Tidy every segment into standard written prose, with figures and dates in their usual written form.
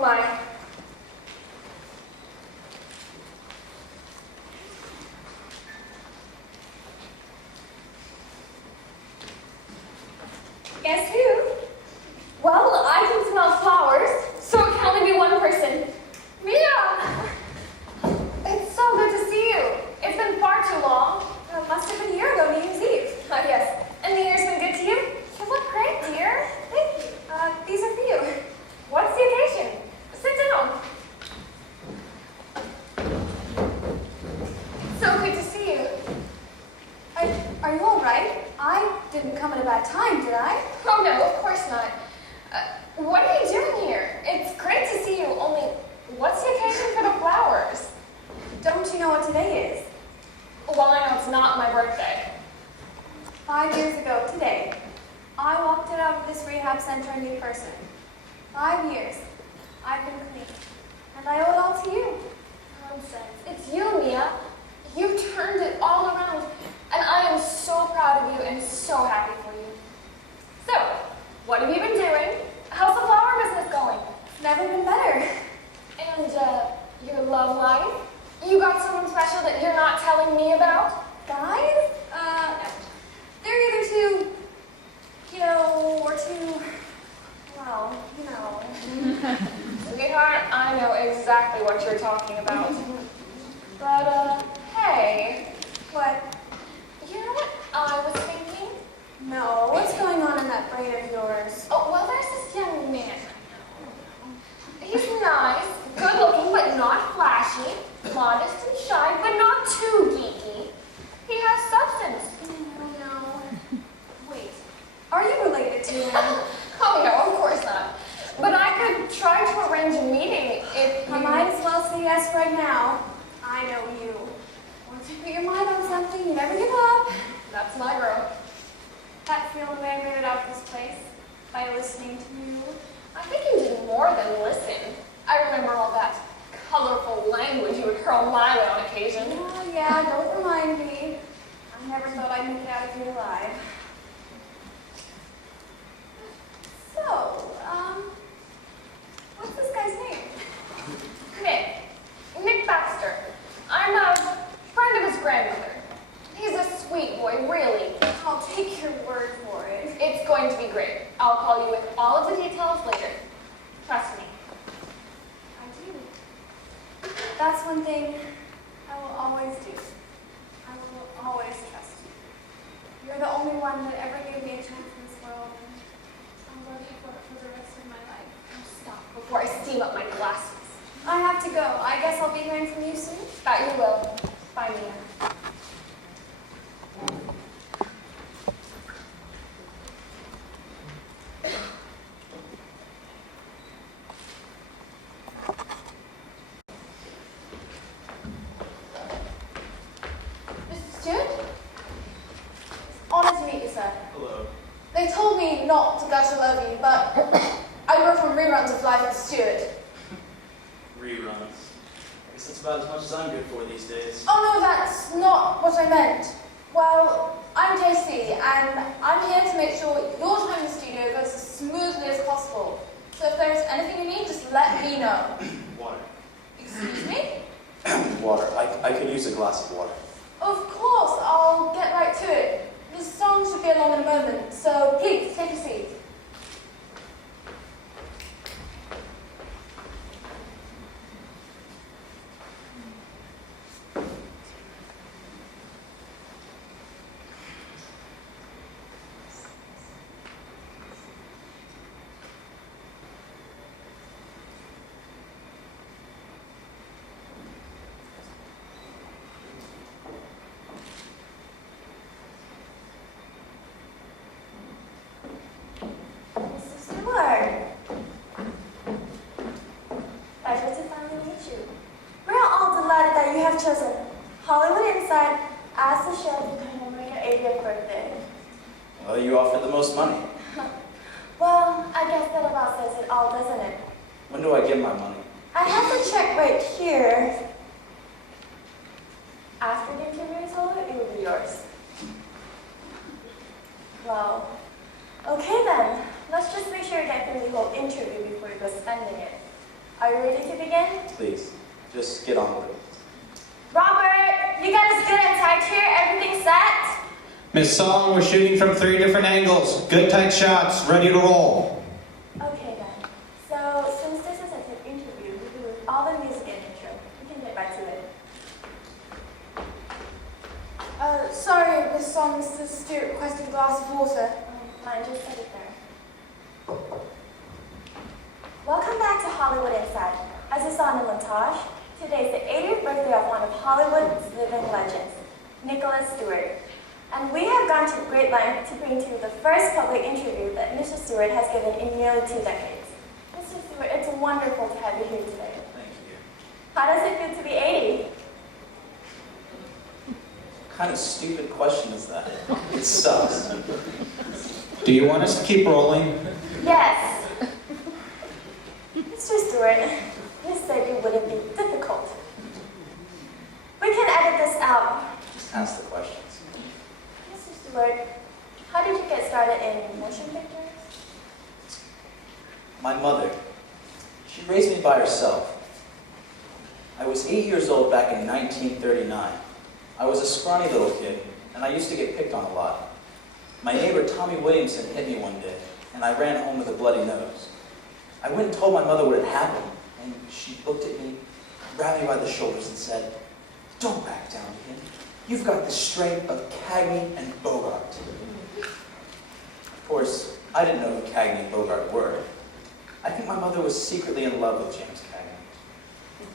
Oh my. Guess who? Well, I can smell flowers, so it can only be one person. Mia! It's so good to see you. It's been far too long. It must have been a year ago, New Year's Eve. Yes. And the year's been good to you? You look great, dear. Thank you. These are for you. What's the occasion? Sit down. So good to see you. Are you all right? I didn't come at a bad time, did I? Oh, no, of course not. What are you doing here? It's great to see you, only what's the occasion for the flowers? Don't you know what today is? Well, I know it's not my birthday. 5 years ago today, I walked out of this rehab center a new person. 5 years. I've been clean. And I owe it all to you. Nonsense. It's you, Mia. You turned it all around. And I am so proud of you and so happy for you. So, what have you been doing? How's the flower business going? Never been better. And, your love life? You got someone special that you're not telling me about? Guys? No. They're either too, or too, well, Sweetheart, I know exactly what you're talking about. But, hey. What? You know what I was thinking? No, what's going on in that brain of yours? Oh, well, there's this young man I know. He's nice, good looking, but not flashy, modest and shy, but not too geeky. He has substance. No. Wait, are you related to him? Oh, no, of course not. But I could try to arrange a meeting if you... I might as well say yes right now. I know you. Once you put your mind on something, you never give up. That's my girl. That's the only way I made it out of this place, by listening to you. I think you did more than listen. I remember all that colorful language you would hurl my way on occasion. Yeah, don't remind me. I never thought I'd make it out of here alive. So, what's this guy's name? Nick Baxter. I'm a friend of his grandmother. He's a sweet boy, really. I'll take your word for it. It's going to be great. I'll call you with all of the details later. Trust me. I do. That's one thing I will always do. I will always trust you. You're the only one that ever gave me a chance in this world, and I'll love you for the rest of my life. Oh, stop before I steam up my glasses. I have to go. I guess I'll be hearing from you soon. That you will. Bye, Mia. Mr. Stewart? Honored to meet you, sir. Hello. They told me not to gush all over you, but I grew from reruns of Life with Stewart. Reruns. I guess that's about as much as I'm good for these days. Oh no, that's not what I meant. Well, I'm JC, and I'm here to make sure your time in the studio goes as smoothly as possible. So if there's anything you need, just let me know. Water. Excuse me? Water. I could use a glass of water. Of course, I'll get right to it. The song should be along in a moment, so please, take a seat. Chosen Hollywood Inside as the show to commemorate your 80th birthday. Well, you offered the most money. Well, I guess that about says it all, doesn't it? When do I get my money? I have the check right here. After the interview is over, it will be yours. Well, okay then. Let's just make sure you get through the whole interview before you go spending it. Are you ready to begin? Please, just get on with it. Robert, you got us good and tight here? Everything set? Miss Song, we're shooting from 3 different angles. Good tight shots, ready to roll. Okay then. So, since this is a tip interview, we do all the music and intro. We can get back to it. Sorry, Miss Song, Mr. Stewart requested a glass of water. Mine just set it there. Welcome back to Hollywood Inside. As you saw in the montage, today is the 80th birthday of one of Hollywood's living legends, Nicholas Stewart. And we have gone to great length to bring to you the first public interview that Mr. Stewart has given in nearly 2 decades. Mr. Stewart, it's wonderful to have you here today. Thank you. How does it feel to be 80? What kind of stupid question is that? It sucks. Do you want us to keep rolling? Yes. Mr. Stewart, you said you wouldn't be difficult. We can edit this out. Just ask the questions. Mr. Stewart, how did you get started in motion pictures? My mother, she raised me by herself. I was 8 years old back in 1939. I was a scrawny little kid, and I used to get picked on a lot. My neighbor Tommy Williamson hit me one day, and I ran home with a bloody nose. I went and told my mother what had happened, and she looked at me, grabbed me by the shoulders, and said, "Don't back down to him. You've got the strength of Cagney and Bogart." Of course, I didn't know who Cagney and Bogart were. I think my mother was secretly in love with James Cagney.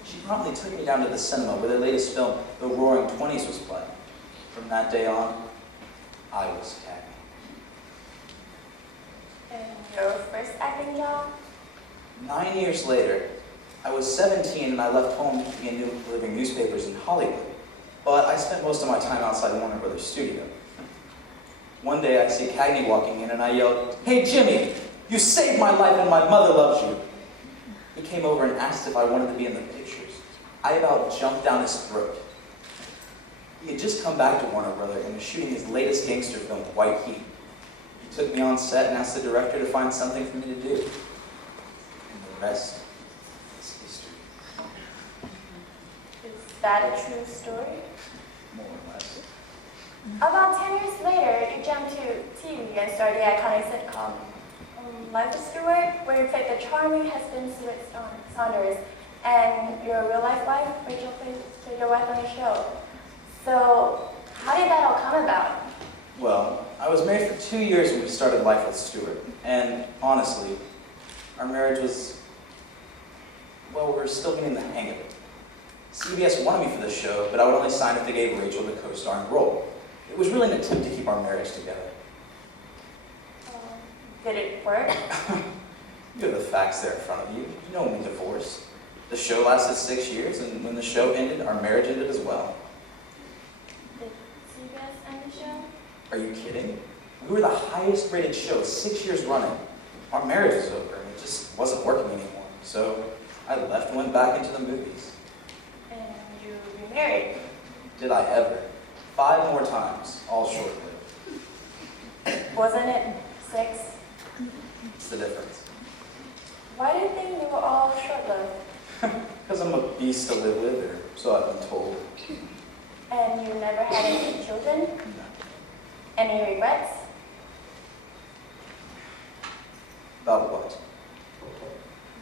She promptly took me down to the cinema where their latest film, The Roaring Twenties, was playing. From that day on, I was Cagney. And your first acting job? 9 years later, I was 17 and I left home to begin delivering newspapers in Hollywood. But I spent most of my time outside Warner Brothers' studio. One day I see Cagney walking in and I yelled, "Hey Jimmy, you saved my life and my mother loves you." He came over and asked if I wanted to be in the pictures. I about jumped down his throat. He had just come back to Warner Brothers and was shooting his latest gangster film, White Heat. He took me on set and asked the director to find something for me to do. And the rest is history. Is that a true story? More or less. About 10 years later, you jumped to TV and started the iconic sitcom Life of Stewart, where you played the charming husband Stewart Saunders, and your real-life wife, Rachel, played your wife on the show. So, how did that all come about? Well, I was married for 2 years when we started life with Stewart, and honestly, our marriage was, well, we were still getting the hang of it. CBS wanted me for the show, but I would only sign if they gave Rachel the co-starring role. It was really an attempt to keep our marriage together. Did it work? You have the facts there in front of you. You know when we divorced. The show lasted 6 years, and when the show ended, our marriage ended as well. Did CBS end the show? Are you kidding? We were the highest rated show 6 years running. Our marriage was over, and it just wasn't working anymore. So I left and went back into the movies. And you remarried? Did I ever? 5 more times, all short-lived. Wasn't it 6? What's the difference? Why do you think they were all short-lived? Because I'm a beast to live with, or so I've been told. And you never had any children? No. Any regrets? About what?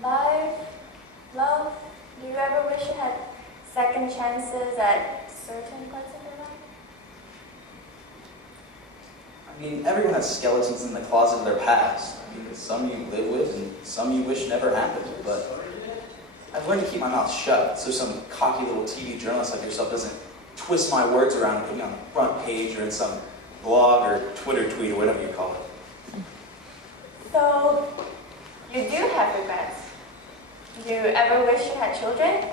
Life? Love? Do you ever wish you had second chances at certain parts of your life? I mean, everyone has skeletons in the closet of their past. I mean, some you live with and some you wish never happened. But I've learned to keep my mouth shut so some cocky little TV journalist like yourself doesn't twist my words around and put me on the front page or in some blog or Twitter tweet or whatever you call it. So, you do have regrets. Do you ever wish you had children?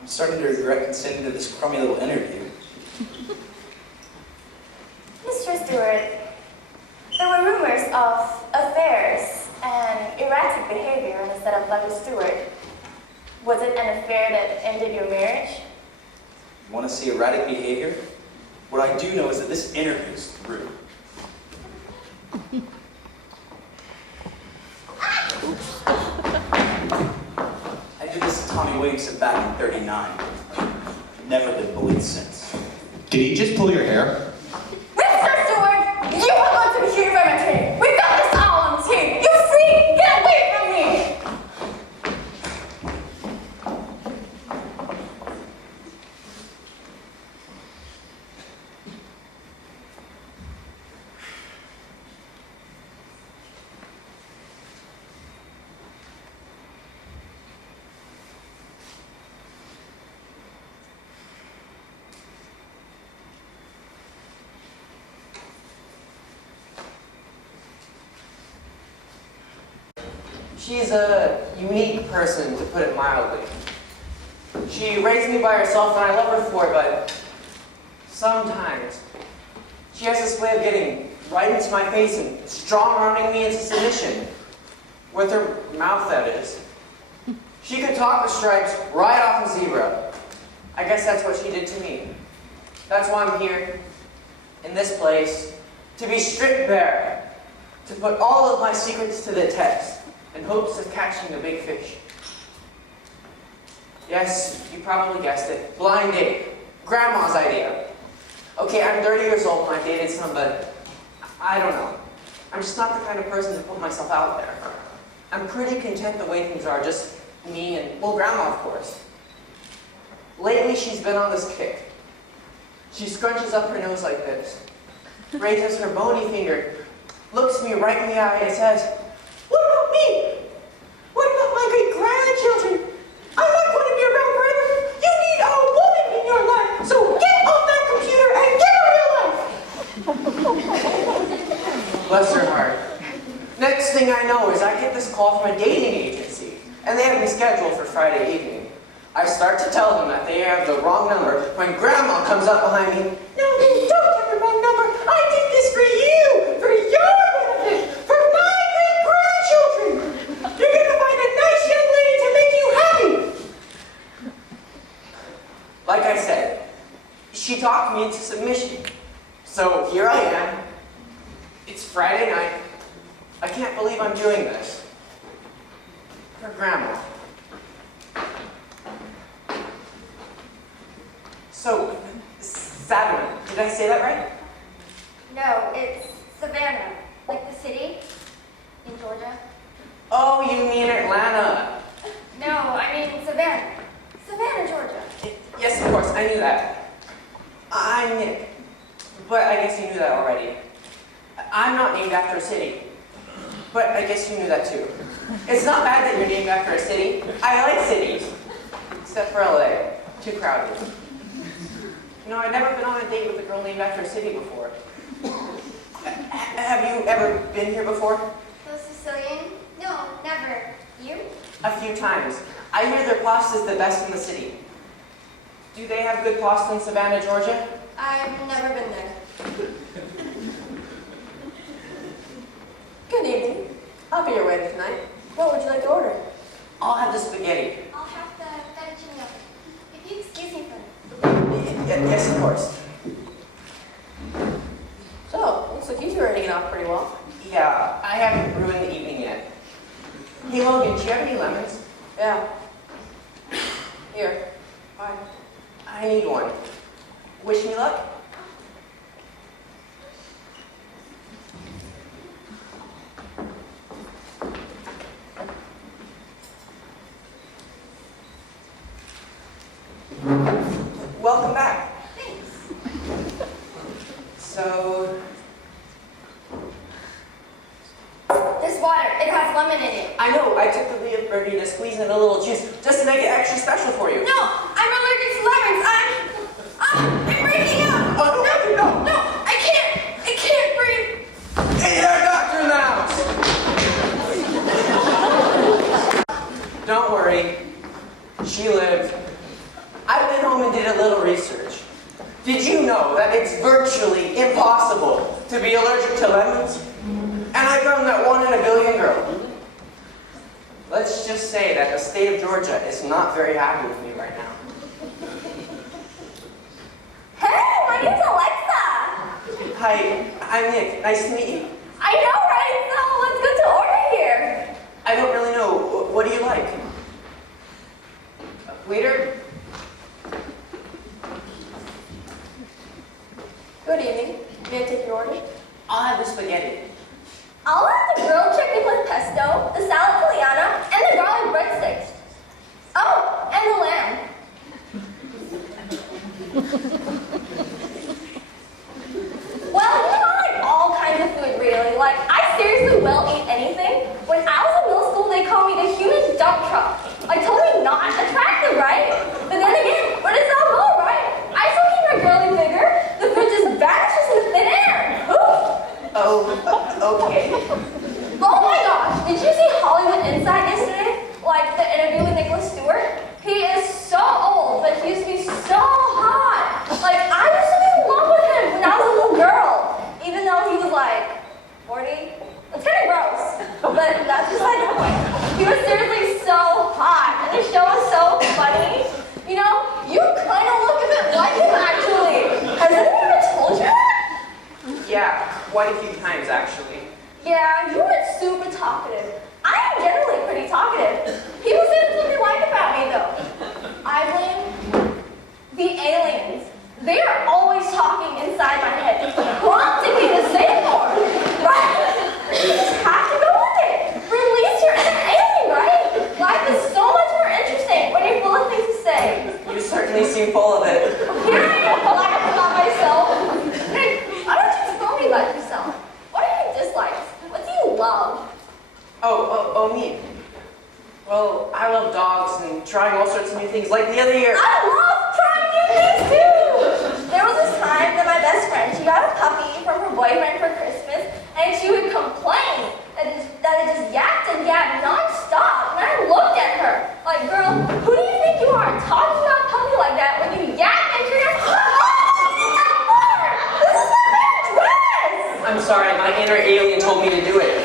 I'm starting to regret consenting to this crummy little interview. Mr. Stewart, there were rumors of affairs and erratic behavior on the set of Life with Stewart. Was it an affair that ended your marriage? You want to see erratic behavior? What I do know is that this interview is through. Tommy Williamson back in '39. Never been bullied since. Did he just pull your hair? Mr. Stewart, you are going to be shooting from a tree. We've got this all on tape. You freak! Get away from me! She's a unique person, to put it mildly. She raised me by herself, and I love her for it, but sometimes she has this way of getting right into my face and strong-arming me into submission. With her mouth, that is. She could talk the stripes right off a zebra. I guess that's what she did to me. That's why I'm here, in this place, to be stripped bare, to put all of my secrets to the test, in hopes of catching a big fish. Yes, you probably guessed it. Blind date. Grandma's idea. Okay, I'm 30 years old and I dated some, but I don't know. I'm just not the kind of person to put myself out there. I'm pretty content the way things are, just me and, well, Grandma, of course. Lately, she's been on this kick. She scrunches up her nose like this, raises her bony finger, looks me right in the eye and says, "What about me? What about my great-grandchildren? I'm not going to be around forever. You need a woman in your life, so get off that computer and get a real life." Bless her heart. Next thing I know is I get this call from a dating agency, and they have me scheduled for Friday evening. I start to tell them that they have the wrong number when Grandma comes up behind me. "No, you don't have the wrong number. I did this for you, for your benefit, for my great-grandchildren. You're going to find a nice young lady to make you happy." Like I said, she talked me into submission. So here I am. It's Friday night. I can't believe I'm doing this. For Grandma. So, Savannah, did I say that right? No, it's Savannah, like the city in Georgia. Oh, you mean Atlanta. No, I mean Savannah. Savannah, Georgia. Yes, of course, I knew that. I'm Nick. But I guess you knew that already. I'm not named after a city. But I guess you knew that too. It's not bad that you're named after a city. I like cities. Except for LA. Too crowded. You know, I've never been on a date with a girl named after a city before. Have you ever been here before? The Sicilian? No, never. You? A few times. I hear their pasta's the best in the city. Do they have good pasta in Savannah, Georgia? I've never been there. Good evening. I'll be your waiter tonight. What would you like to order? I'll have the spaghetti. I'll have the fettuccine alfredo. If you excuse me for a minute. Yes, of course. So, looks like you two are hitting it off pretty well. Yeah, I haven't ruined the evening yet. Hey, Logan, do you have any lemons? Yeah. Here. Bye. I need one. Wish me luck. Welcome back. Thanks. So, This water, it has lemon in it. I know, I took the liberty to squeeze in a little juice just to make it extra special for you. No, I'm allergic to lemons. I'm breaking out. Oh, no. No, I can't breathe. Hey there, doctor in the house! Don't worry, she lived. I went home and did a little research. Did you know that it's virtually impossible to be allergic to lemons? And I found that 1 in a billion girl. Let's just say that the state of Georgia is not very happy with me right now. Hey, my name's Alexa. Hi, I'm Nick. Nice to meet you. I know, right? So let's go to order here. I don't really know. What do you like? Waiter? Good evening. May I take your order? I'll have the spaghetti. I'll have the grilled chicken with pesto, the salad Poliana, and the garlic breadsticks. Oh, and the lamb. Well, I like all kinds of food, really. Like, I seriously will eat anything. When I was in middle school, they called me the human dump truck. Like, totally not attractive, right? But then again, what is that more, right? I still keep my girly figure. The food just vanishes into thin air. Okay. Oh my gosh, did you see Hollywood Inside yesterday? Like the interview with Stewart? He is so old, but he used to be so hot. Like I used to be in love with him when I was a little girl. Even though he was like 40. It's kind of gross, but that's beside the point. He was seriously so hot, and the show was so funny. You know, you kind of look a bit like him actually. Has anyone ever told you that? Yeah, quite a few times actually. Yeah, you were super talkative. I am generally pretty talkative. People say that's what they like about me, though. I blame the aliens. They are always talking inside my head, prompting me to say more. Right? You just have to go with it. Release your inner alien, right? Life is so much more interesting when you're full of things to say. You certainly seem full of it. Here I am laughing about myself. Hey, why don't you tell me about yourself? What are your dislikes? What do you love? Oh, me. Well, I love dogs and trying all sorts of new things, like the other year. I love trying new things too! There was this time that my best friend, she got a puppy from her boyfriend for Christmas, and she would complain that it just yapped and yapped non-stop. And I looked at her, like, girl, who do you think you are talking about a puppy like that when you yap and you're just, this is my favorite dress! I'm sorry, my inner alien told me to do it.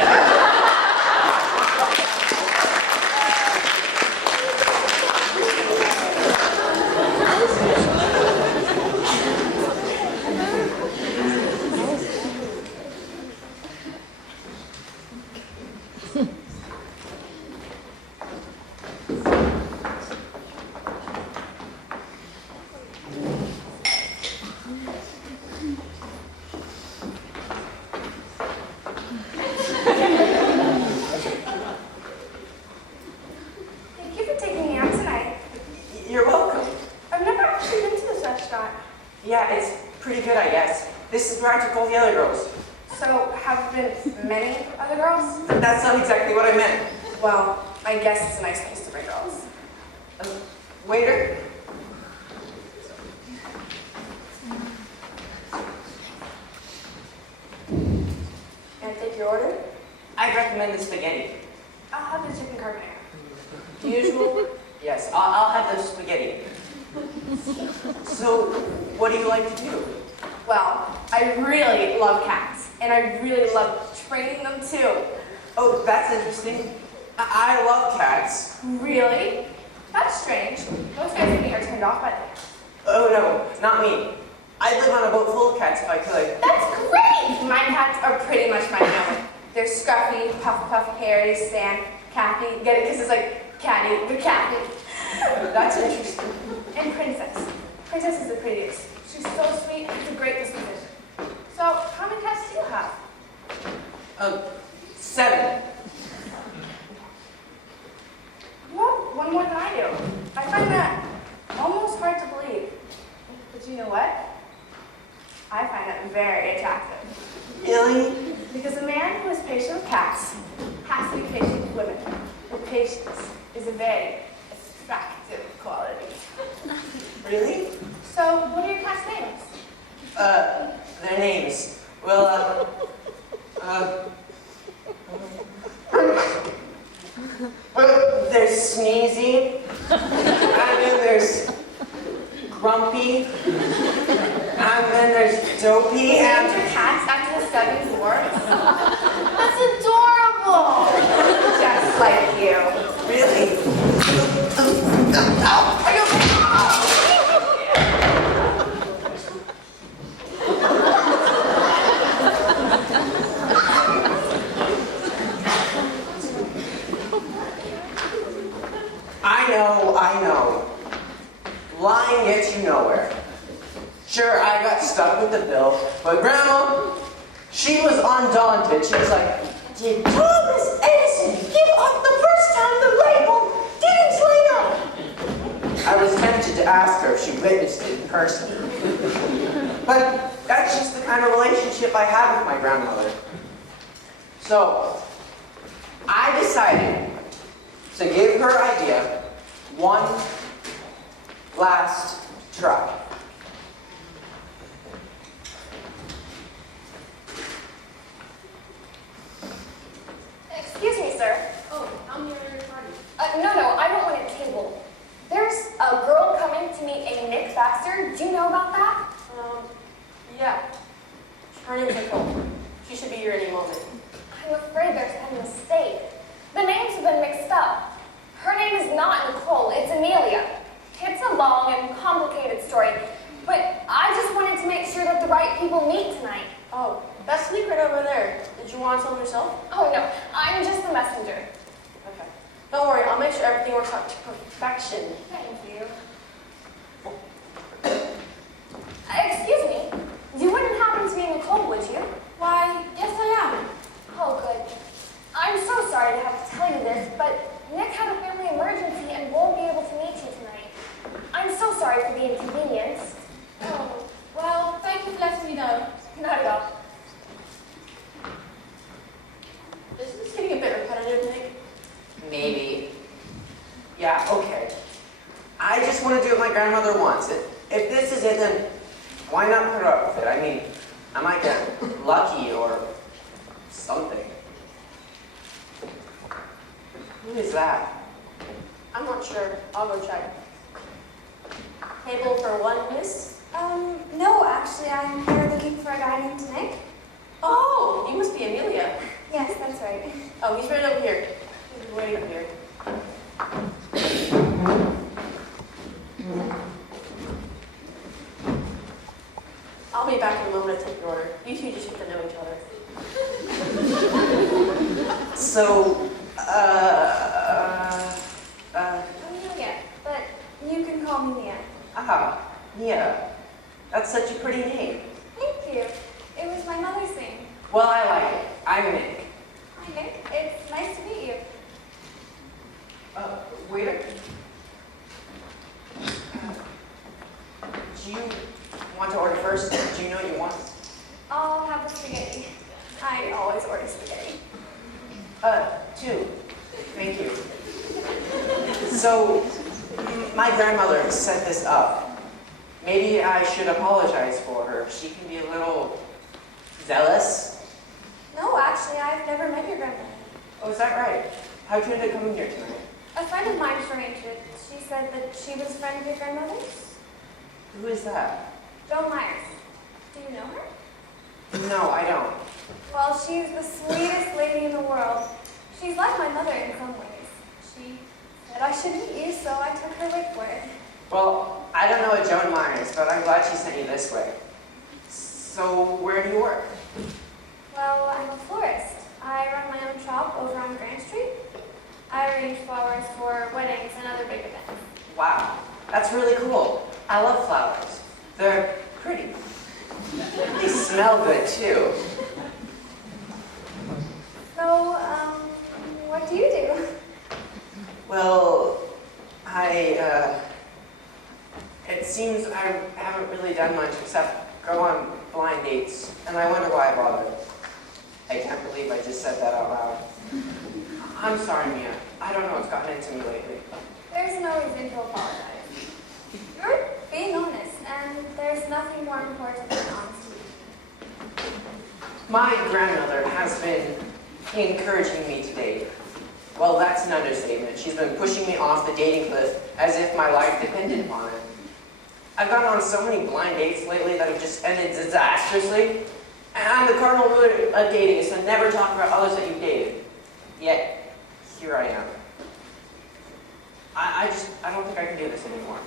Thank you for taking me out tonight. You're welcome. I've never actually been to this restaurant. Yeah, it's pretty good, I guess. This is where I took all the other girls. So, have there been many other girls? That's not exactly what I meant. Well, I guess it's a nice place to bring girls. Waiter? Can I take your order? I'd recommend the spaghetti. I'll have the chicken carbonara. The usual? Yes, I'll have the spaghetti. So, what do you like to do? Well, I really love cats, and I really love training them too. Oh, that's interesting. I love cats. Really? That's strange. Most guys like me are turned off by them. Oh no, not me. I'd live on a boat full of cats if I could. That's great! My cats are pretty much my family. They're scruffy, puff, hairy, sand, Kathy. Get it? Because it's like Catty, the Kathy. That's interesting. And Princess. Princess is the prettiest. She's so sweet, it's a great disposition. So, how many cats do you have? 7. You have one more than I do. I find that almost hard to believe. But you know what? I find that very attractive. Really? Because a man who is patient with cats has to be patient with women. And patience is a very attractive quality. Really? So, what are your cats' names? Their names. Well, there's Sneezy, and then there's Grumpy, and then there's Dopey, You named and... your cats after the 7 dwarfs? That's adorable! Just like you. Really? Are you okay? I know. nowhere. Sure, I got stuck with the bill, but Grandma, she was undaunted. She was like, "Did Thomas Edison give up the first time the light bulb didn't light up?" I was tempted to ask her if she witnessed it in person. But that's just the kind of relationship I have with my grandmother. So, I decided to give her idea one last try. Excuse me, sir. Oh, I'm here at your party. No, I don't want a table. There's a girl coming to meet a Nick Baxter. Do you know about that? Yeah. Her name's Nicole. She should be here any moment. I'm afraid there's been a mistake. The names have been mixed up. Her name is not Nicole, it's Amelia. It's a long and complicated story, but I just wanted to make sure that the right people meet tonight. Oh, that's Nick right over there. Did you want to tell him yourself? Oh no, I'm just the messenger. Okay. Don't worry, I'll make sure everything works out to perfection. Thank you. Excuse me, you wouldn't happen to be Nicole, would you? Why, yes I am. Oh, good. I'm so sorry to have to tell you this, but Nick had a family emergency and won't be able to meet you tonight. I'm so sorry for the inconvenience. Oh, well, thank you for letting me know. Not at all. Is this getting a bit repetitive, Nick? Maybe. Yeah, okay. I just want to do what my grandmother wants. If this is it, then why not put up with it? I mean, I might get lucky or something. Who is that? I'm not sure. I'll go check. Table for one, miss? No, actually, I'm here looking for a guy named Nick. Oh, you must be Amelia. Yes, that's right. Oh, he's right over here. He's waiting up here. I'll be back in a moment to take your order. You two just get to know each other. So, Amelia, but you can call me Mia. Nia. That's such a pretty name. Thank you. It was my mother's name. Well, I like it. I'm Nick. Hi, Nick. It's nice to meet you. Waiter? Do you want to order first? Do you know what you want? I'll have the spaghetti. I always order spaghetti. Two. Thank you. So, my grandmother set this up. Maybe I should apologize for her. She can be a little zealous. No, actually, I've never met your grandmother. Oh, is that right? How'd you end up coming here tonight? A friend of mine arranged it. She said that she was a friend of your grandmother's. Who is that? Joan Myers. Do you know her? No, I don't. Well, she's the sweetest lady in the world. She's like my mother in some ways. She said I should meet you, so I took her word for it. Well, I don't know a Joan Myers, but I'm glad she sent you this way. So, where do you work? Well, I'm a florist. I run my own shop over on Grand Street. I arrange flowers for weddings and other big events. Wow, that's really cool. I love flowers. They're pretty. They smell good, too. So, what do you do? Well, it seems I haven't really done much except go on blind dates, and I wonder why I bothered. I can't believe I just said that out loud. I'm sorry, Mia. I don't know what's gotten into me lately. There's no reason to apologize. You're being honest, and there's nothing more important than honesty. My grandmother has been encouraging me to date. Well, that's an understatement. She's been pushing me off the dating cliff as if my life depended upon it. I've gone on so many blind dates lately that have just ended disastrously. And I'm the cardinal rule of dating is to never talk about others that you've dated. Yet, here I am. I don't think I can do this anymore.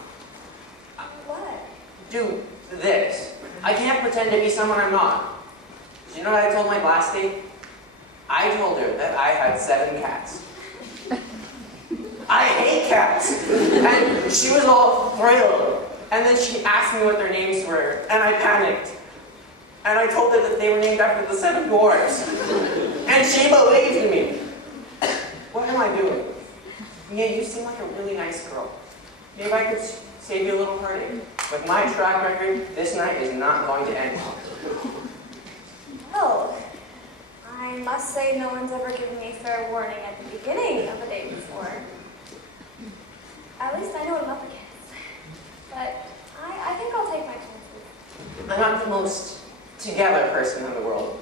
What? Do this. I can't pretend to be someone I'm not. Do you know what I told my last date? I told her that I had 7 cats. I hate cats! And she was all thrilled. And then she asked me what their names were, and I panicked. And I told her that they were named after the 7 dwarfs. And she believed me. What am I doing? Mia, you seem like a really nice girl. Maybe I could save you a little heartache. With my track record, this night is not going to end well. Well, I must say no one's ever given me fair warning at the beginning of a date before. At least I know what I'm up against. But I think I'll take my chances. I'm not the most together person in the world.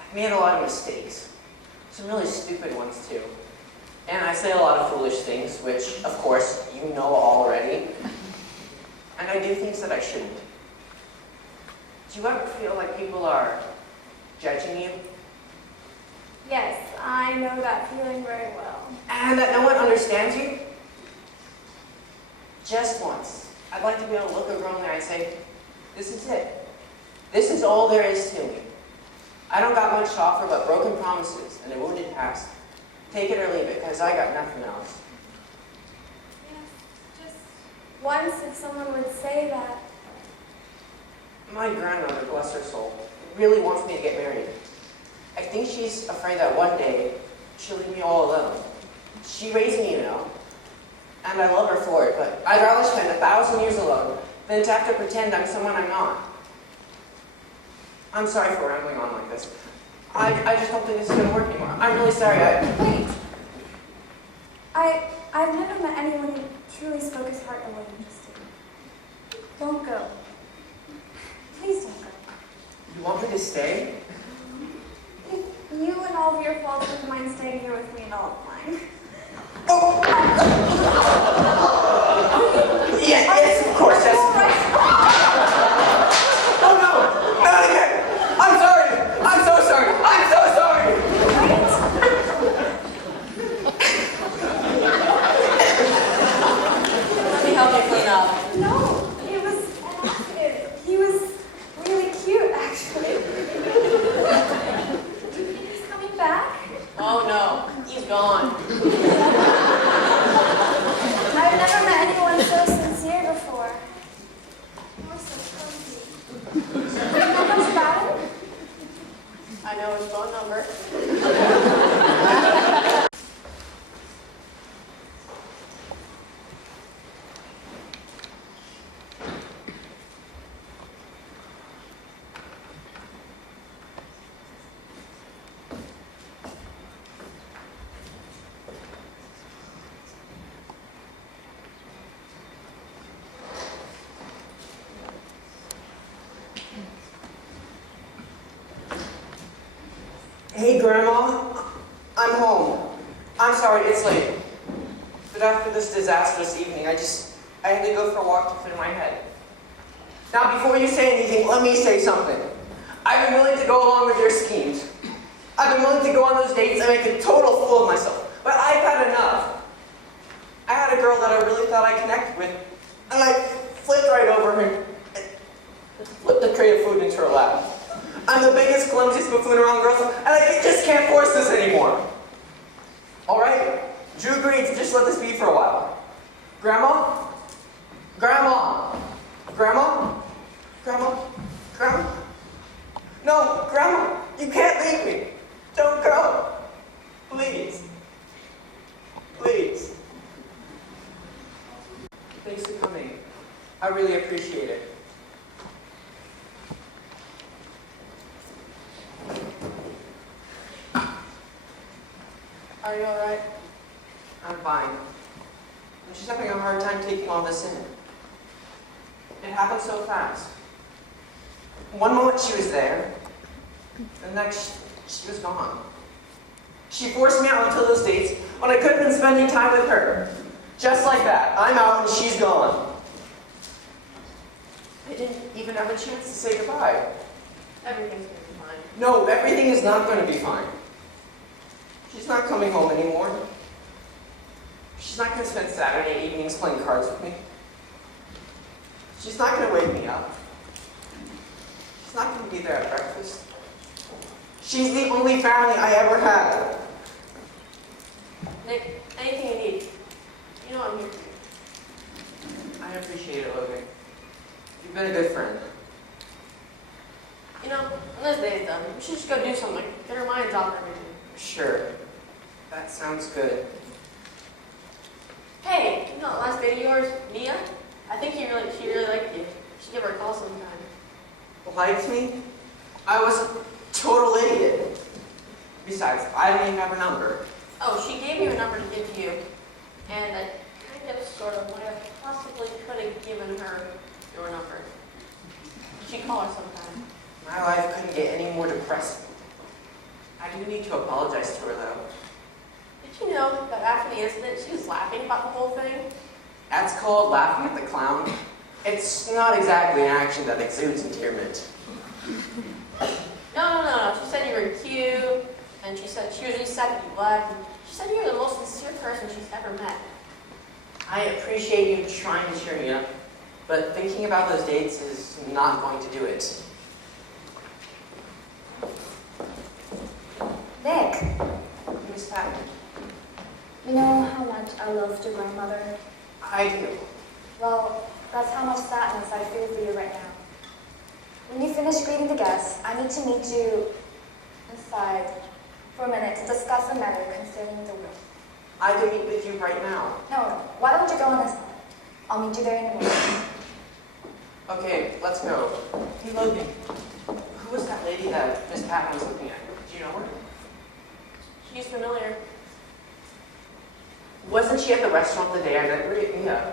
I've made a lot of mistakes. Some really stupid ones, too. And I say a lot of foolish things, which, of course, you know already. And I do things that I shouldn't. Do you ever feel like people are judging you? Yes, I know that feeling very well. And that no one understands you? Just once, I'd like to be able to look a girl in the eye and say, this is it. This is all there is to me. I don't got much to offer but broken promises and a wounded past. Take it or leave it, because I got nothing else. Yes, just once if someone would say that. My grandmother, bless her soul, really wants me to get married. I think she's afraid that one day she'll leave me all alone. She raised me, you know, and I love her for it, but I'd rather spend 1,000 years alone than to have to pretend I'm someone I'm not. I'm sorry for rambling on like this. I just don't think this is going to work anymore. I'm really sorry. Wait. I've never met anyone who truly spoke his heart the way you just did. Don't go. Please don't go. You want me to stay? If you and all of your faults would mind staying here with me and all of mine. Oh! Yes, of course, yes. All right. Oh no! Not again! I'm sorry! I'm so sorry! I'm so sorry! Let me help you clean up. No, it was an accident. He was really cute, actually. He's coming back. Oh no, he's gone. I've never met anyone so sincere before. You're so cozy. Do you know much about him? I know his phone number. Hey, Grandma. I'm home. I'm sorry, it's late. But after this disastrous evening, I had to go for a walk to clear my head. Now, before you say anything, let me say something. I've been willing to go along with your schemes. I've been willing to go on those dates and make a total fool of myself. But I've had enough. I had a girl that I really thought I connected with, and I flipped right over her and flipped a tray of food into her lap. I'm the biggest, clumsiest buffoon around girls, and I just can't force this anymore. All right, you agreed to just let this be for a while. Grandma? Grandma? Grandma? Grandma? Grandma? No, Grandma, you can't leave me. Don't go. Please. Please. Thanks for coming. I really appreciate it. Are you alright? I'm fine. I'm just having a hard time taking all this in. It happened so fast. One moment she was there, the next she was gone. She forced me out onto those dates when I could have been spending time with her. Just like that, I'm out and she's gone. I didn't even have a chance to say goodbye. Everything's gonna be fine. No, everything is not going to be fine. She's not coming home anymore. She's not going to spend Saturday evenings playing cards with me. She's not going to wake me up. She's not going to be there at breakfast. She's the only family I ever had. Nick, anything you need. You know I'm here for you. I I appreciate it, Logan. You've been a good friend. You know, when this day's done, we should just go do something. Get our minds off everything. Sure. That sounds good. Hey, you know that last date of yours, Mia? I think she really liked you. You should give her a call sometime. Liked me? I was a total idiot. Besides, I don't even have her number. Oh, she gave you a number to give to you. And I kind of, sort of, would have possibly could have given her your number. You should call her sometime. My life couldn't get any more depressing. I do need to apologize to her, though. Did you know that after the incident, she was laughing about the whole thing? That's called laughing at the clown. It's not exactly an action that exudes endearment. No. She said you were cute, and she said she usually said that you liked, and she said you were the most sincere person she's ever met. I appreciate you trying to cheer me up, but thinking about those dates is not going to do it. Nick, Miss Patton, you know how much I loved your grandmother? I do. Well, that's how much sadness I feel for you right now. When you finish greeting the guests, I need to meet you inside for a minute to discuss a matter concerning the will. I can meet with you right now. No, why don't you go on this side? I'll meet you there in a moment. Okay, let's go. Hey, Logan, who was that lady that Miss Patton was looking at? Do you know her? She's familiar. Wasn't she at the restaurant the day I met her? Yeah.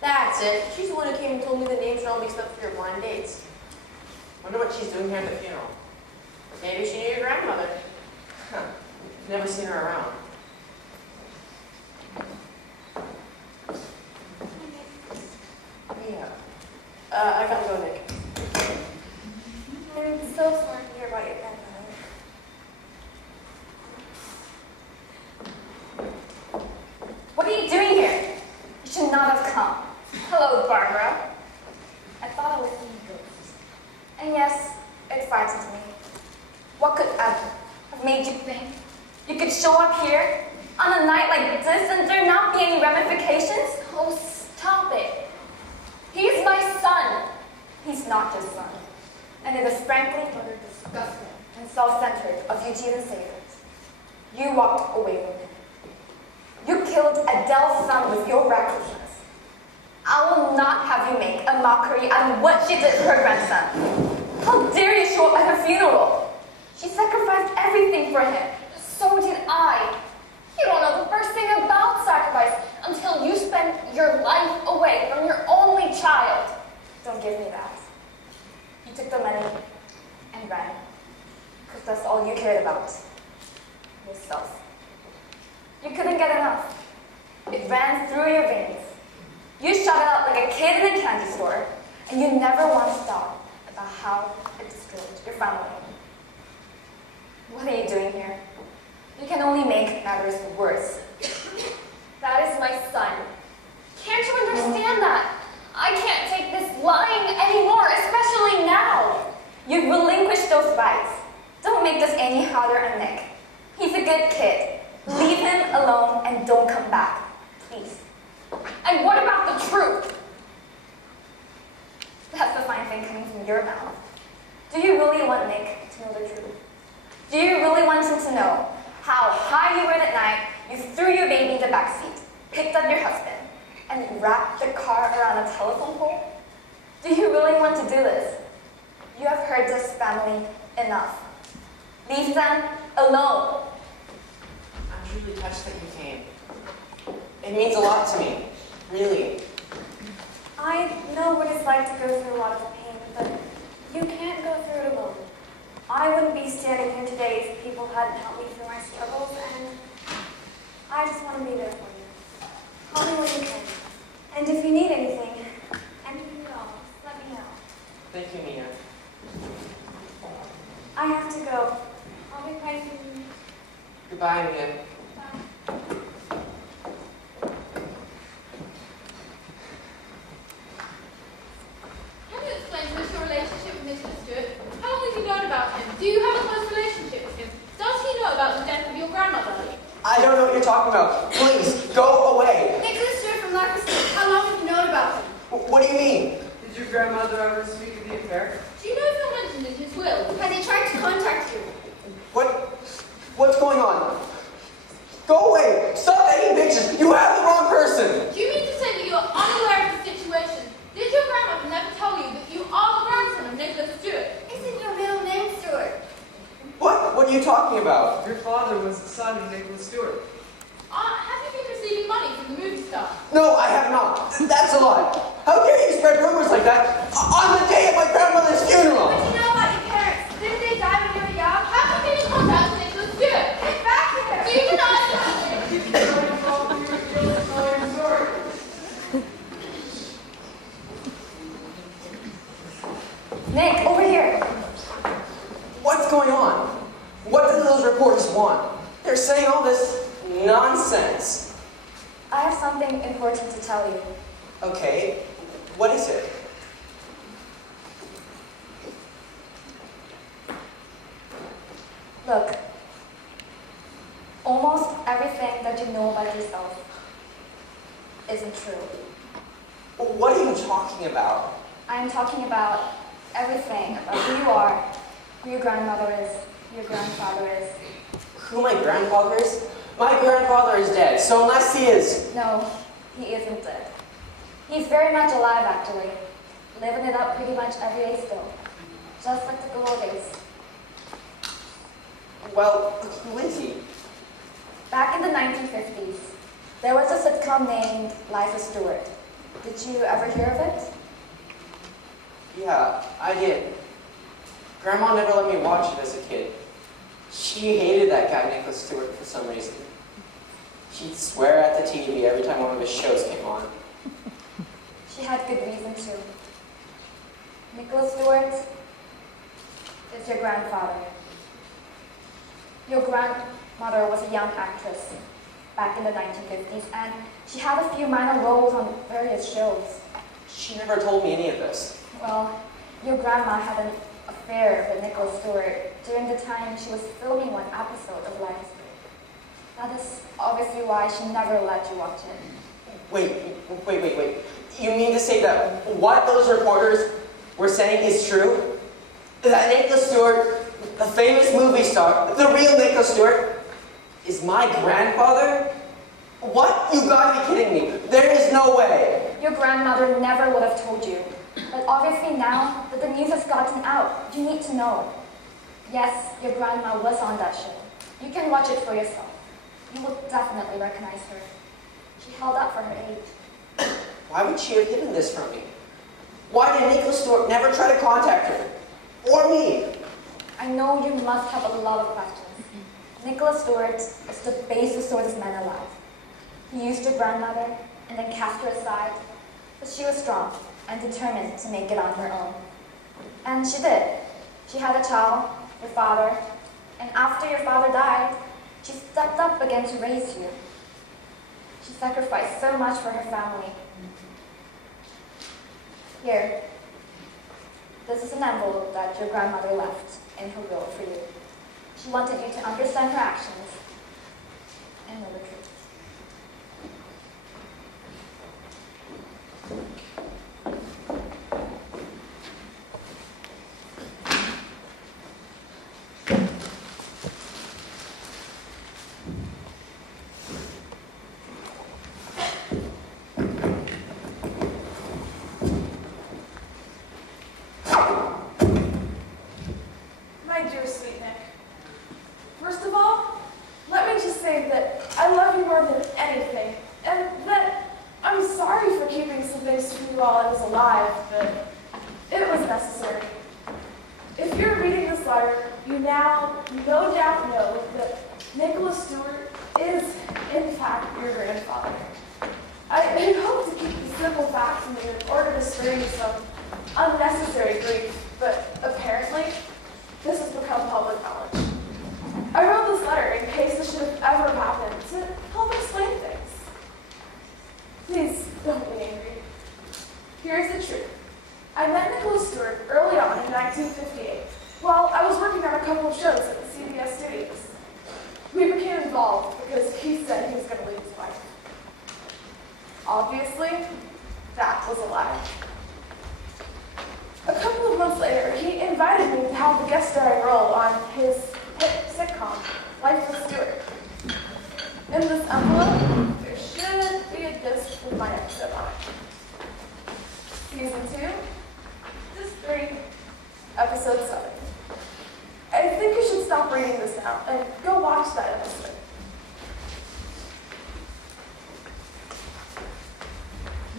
That's it. She's the one who came and told me the names are all mixed up for your blind dates. Wonder what she's doing here at the funeral. Maybe she knew your grandmother. Huh. Never seen her around. Yeah. I gotta go, Nick. I'm so sorry to hear about your grandmother. What are you doing here? You should not have come. Hello, Barbara. I thought I was seeing ghosts. And yes, it frightened me. What could have made you think you could show up here on a night like this and there not be any ramifications? Oh, stop it. He's my son. He's not your son. And it is frankly rather disgusting and self-centered of you to even say it. You walked away from him. You killed Adele's son with your recklessness. I will not have you make a mockery out of what she did to her grandson. How dare you show up at her funeral? She sacrificed everything for him. So did I. You don't know the first thing about sacrifice until you spend your life away from your only child. Don't give me that. You took the money and ran. Because that's all you cared about. Yourself. You couldn't get enough. It ran through your veins. You shot it out like a kid in a candy store, and you never once thought about how it destroyed your family. What are you doing here? You can only make matters worse. That is my son. Can't you understand that? I can't take this lying anymore, especially now. You've relinquished those rights. Don't make this any harder on Nick. He's a good kid. Leave him alone and don't come back. Please. And what about the truth? That's the fine thing coming from your mouth. Do you really want Nick to know the truth? Do you really want him to know how high you were that night, you threw your baby in the backseat, picked up your husband, and wrapped the car around a telephone pole? Do you really want to do this? You have hurt this family enough. Leave them alone. I'm truly touched that you came. It means a lot to me. Really. I know what it's like to go through a lot of pain, but you can't go through it alone. I wouldn't be standing here today if people hadn't helped me through my struggles, and I just want to be there for you. Call me when you can. And if you need anything at all, let me know. Thank you, Mia. I have to go. I'll be praying for you. Goodbye, Mia. Bye. Can you explain to us your relationship with Mr. Stewart? How long have you known about him? Do you have a close relationship with him? Does he know about the death of your grandmother? I don't know what you're talking about. Please, go away. Nicholas Stewart from Life Estate. How long have you known about him? What do you mean? Did your grandmother ever speak of the affair? Do you know if you're mentioned in his will? Has he tried to contact you? What's going on? Go away! Stop taking pictures! You have the wrong person! Do you mean to say that you are unaware of the situation? Did your grandmother never tell you that you are the grandson of Nicholas Stewart? Isn't your middle name Stewart? What are you talking about? Your father was the son of Nicholas Stewart. Have you been receiving money from the movie star? No, I have not. That's a lie. How dare you spread rumors like that on the day of my grandmother's funeral? What do you know about your parents? Didn't they die when you were young? Have you been in contact with Nicholas Stewart? Get back here! Do you deny that? Nick, over here. What's going on? What do those reporters want? They're saying all this nonsense. I have something important to tell you. Okay, what is it? Look, almost everything that you know about yourself isn't true. What are you talking about? I'm talking about everything about who you are, who your grandmother is, who your grandfather is. Who my grandfather is? My grandfather is dead, so unless he is... No, he isn't dead. He's very much alive, actually. Living it up pretty much every day still. Just like the good old days. Well, who is he? Back in the 1950s, there was a sitcom named Life with Stewart. Did you ever hear of it? Yeah, I did. Grandma never let me watch it as a kid. She hated that guy, Nicholas Stewart, for some reason. She'd swear at the TV every time one of his shows came on. She had good reason to. Nicholas Stewart is your grandfather. Your grandmother was a young actress back in the 1950s, and she had a few minor roles on various shows. She never told me any of this. Well, your grandma had an affair with Nicholas Stewart during the time she was filming one episode of Life is Good. That is obviously why she never let you watch it. Wait. You mean to say that what those reporters were saying is true? That Nicholas Stewart, the famous movie star, the real Nicholas Stewart, is my grandfather? What? You gotta be kidding me. There is no way. Your grandmother never would have told you. But obviously now that the news has gotten out, you need to know. Yes, your grandma was on that show. You can watch it for yourself. You will definitely recognize her. She held up for her age. Why would she have hidden this from me? Why did Nicholas Stewart never try to contact her? Or me? I know you must have a lot of questions. Nicholas Stewart is the basest sort of man alive. He used your grandmother and then cast her aside, but she was strong and determined to make it on her own. And she did. She had a child, your father, and after your father died, she stepped up again to raise you. She sacrificed so much for her family. Here, this is an envelope that your grandmother left in her will for you. She wanted you to understand her actions and know the truth. My dear sweet Nick, first of all, let me just say that I love you more than anything, and that I'm sorry for keeping some things from you while I was alive, but it was necessary. If you're reading this letter, you now no doubt know that Nicholas Stewart is, in fact, your grandfather. I had hoped to keep the simple facts from you in order to spare you some unnecessary grief, but apparently, this has become public knowledge. I wrote this letter in case this should have ever happened to help explain things. Please don't be angry. Here's the truth. I met Nicholas Stewart early on in 1958 while I was working on a couple of shows at the CBS studios. We became involved because he said he was going to leave his wife. Obviously, That was a lie. A couple of months later, he invited me to have the guest starring role on his hit sitcom, Life with Stewart. In this envelope, there should be a disc with my episode on it. Season 2, Disc 3, Episode 7. I think you should stop reading this now and go watch that episode.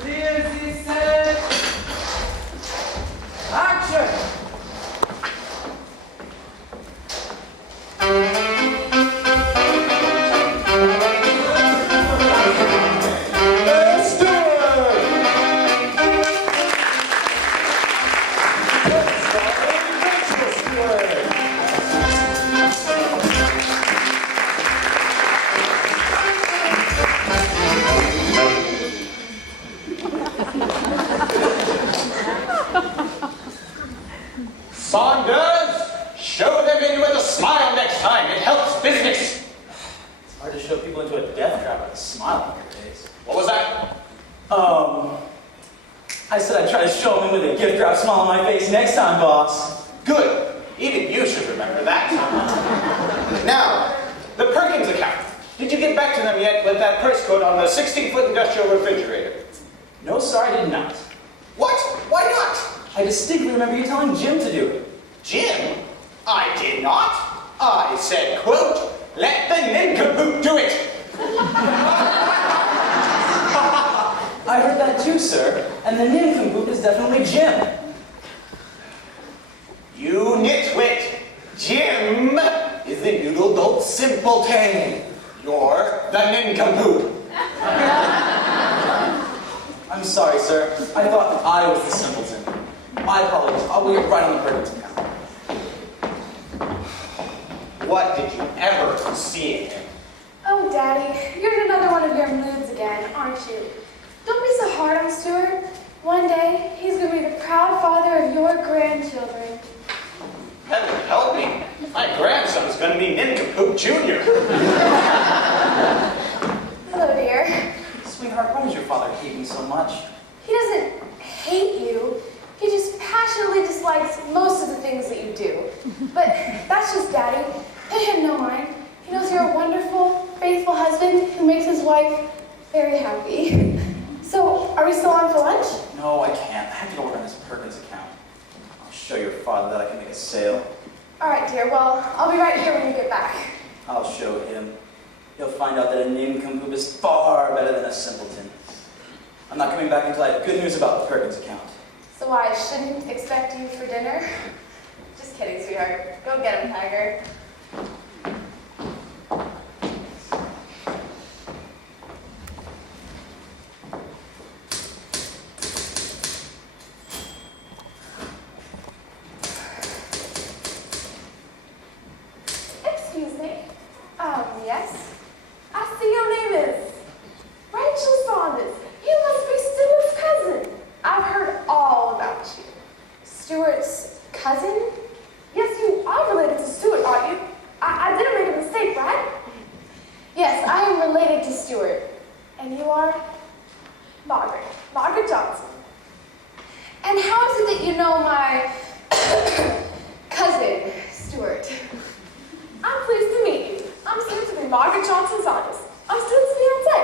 Music set. Action! Saunders, show them in with a smile next time. It helps business. It's hard to show people into a death trap with a smile on your face. What was that? I said I'd try to show them in with a gift wrap smile on my face next time, boss. Good. Even you should remember that. Now, the Perkins account. Did you get back to them yet with that purse code on the 16-foot industrial refrigerator? No, sir, I did not. What? Why not? I distinctly remember you telling Jim to do it. Jim? I did not. I said, quote, let the nincompoop do it. I heard that too, sir. And the nincompoop is definitely Jim. You nitwit. Jim is the noodle dolt simpleton. You're the nincompoop. I'm sorry, sir. I thought I was the simpleton. My apologies. I'll get right on the Perkins account. What did you ever see in him? Oh, Daddy, you're in another one of your moods again, aren't you? Don't be so hard on Stewart. One day, he's going to be the proud father of your grandchildren. Heaven help me. My grandson's gonna be Nincompoop Jr. Hello, dear. Sweetheart, why does your father hate me so much? He doesn't hate you. He just passionately dislikes most of the things that you do. But that's just Daddy. Pay him no mind. He knows you're a wonderful, faithful husband who makes his wife very happy. So, are we still on for lunch? No, I can't. I have to go work on this Perkins account. I'll show your father that I can make a sale. All right, dear. Well, I'll be right here when you get back. I'll show him. He'll find out that a nincompoop is far better than a simpleton. I'm not coming back until I have good news about the Perkins account. So I shouldn't expect you for dinner? Just kidding, sweetheart. Go get him, Tiger. Excuse me. Yes? I see your name is Rachel Saunders. You must be Stewart's cousin. I've heard all about you. Stewart's cousin? Yes, you are related to Stewart, aren't you? I didn't make a mistake, right? Yes, I am related to Stewart. And you are? Margaret Johnson. And how is it that you know my cousin, Stewart? I'm pleased to meet you. I'm soon to be Margaret Johnson Saunders. I'm Stewart's fiancé.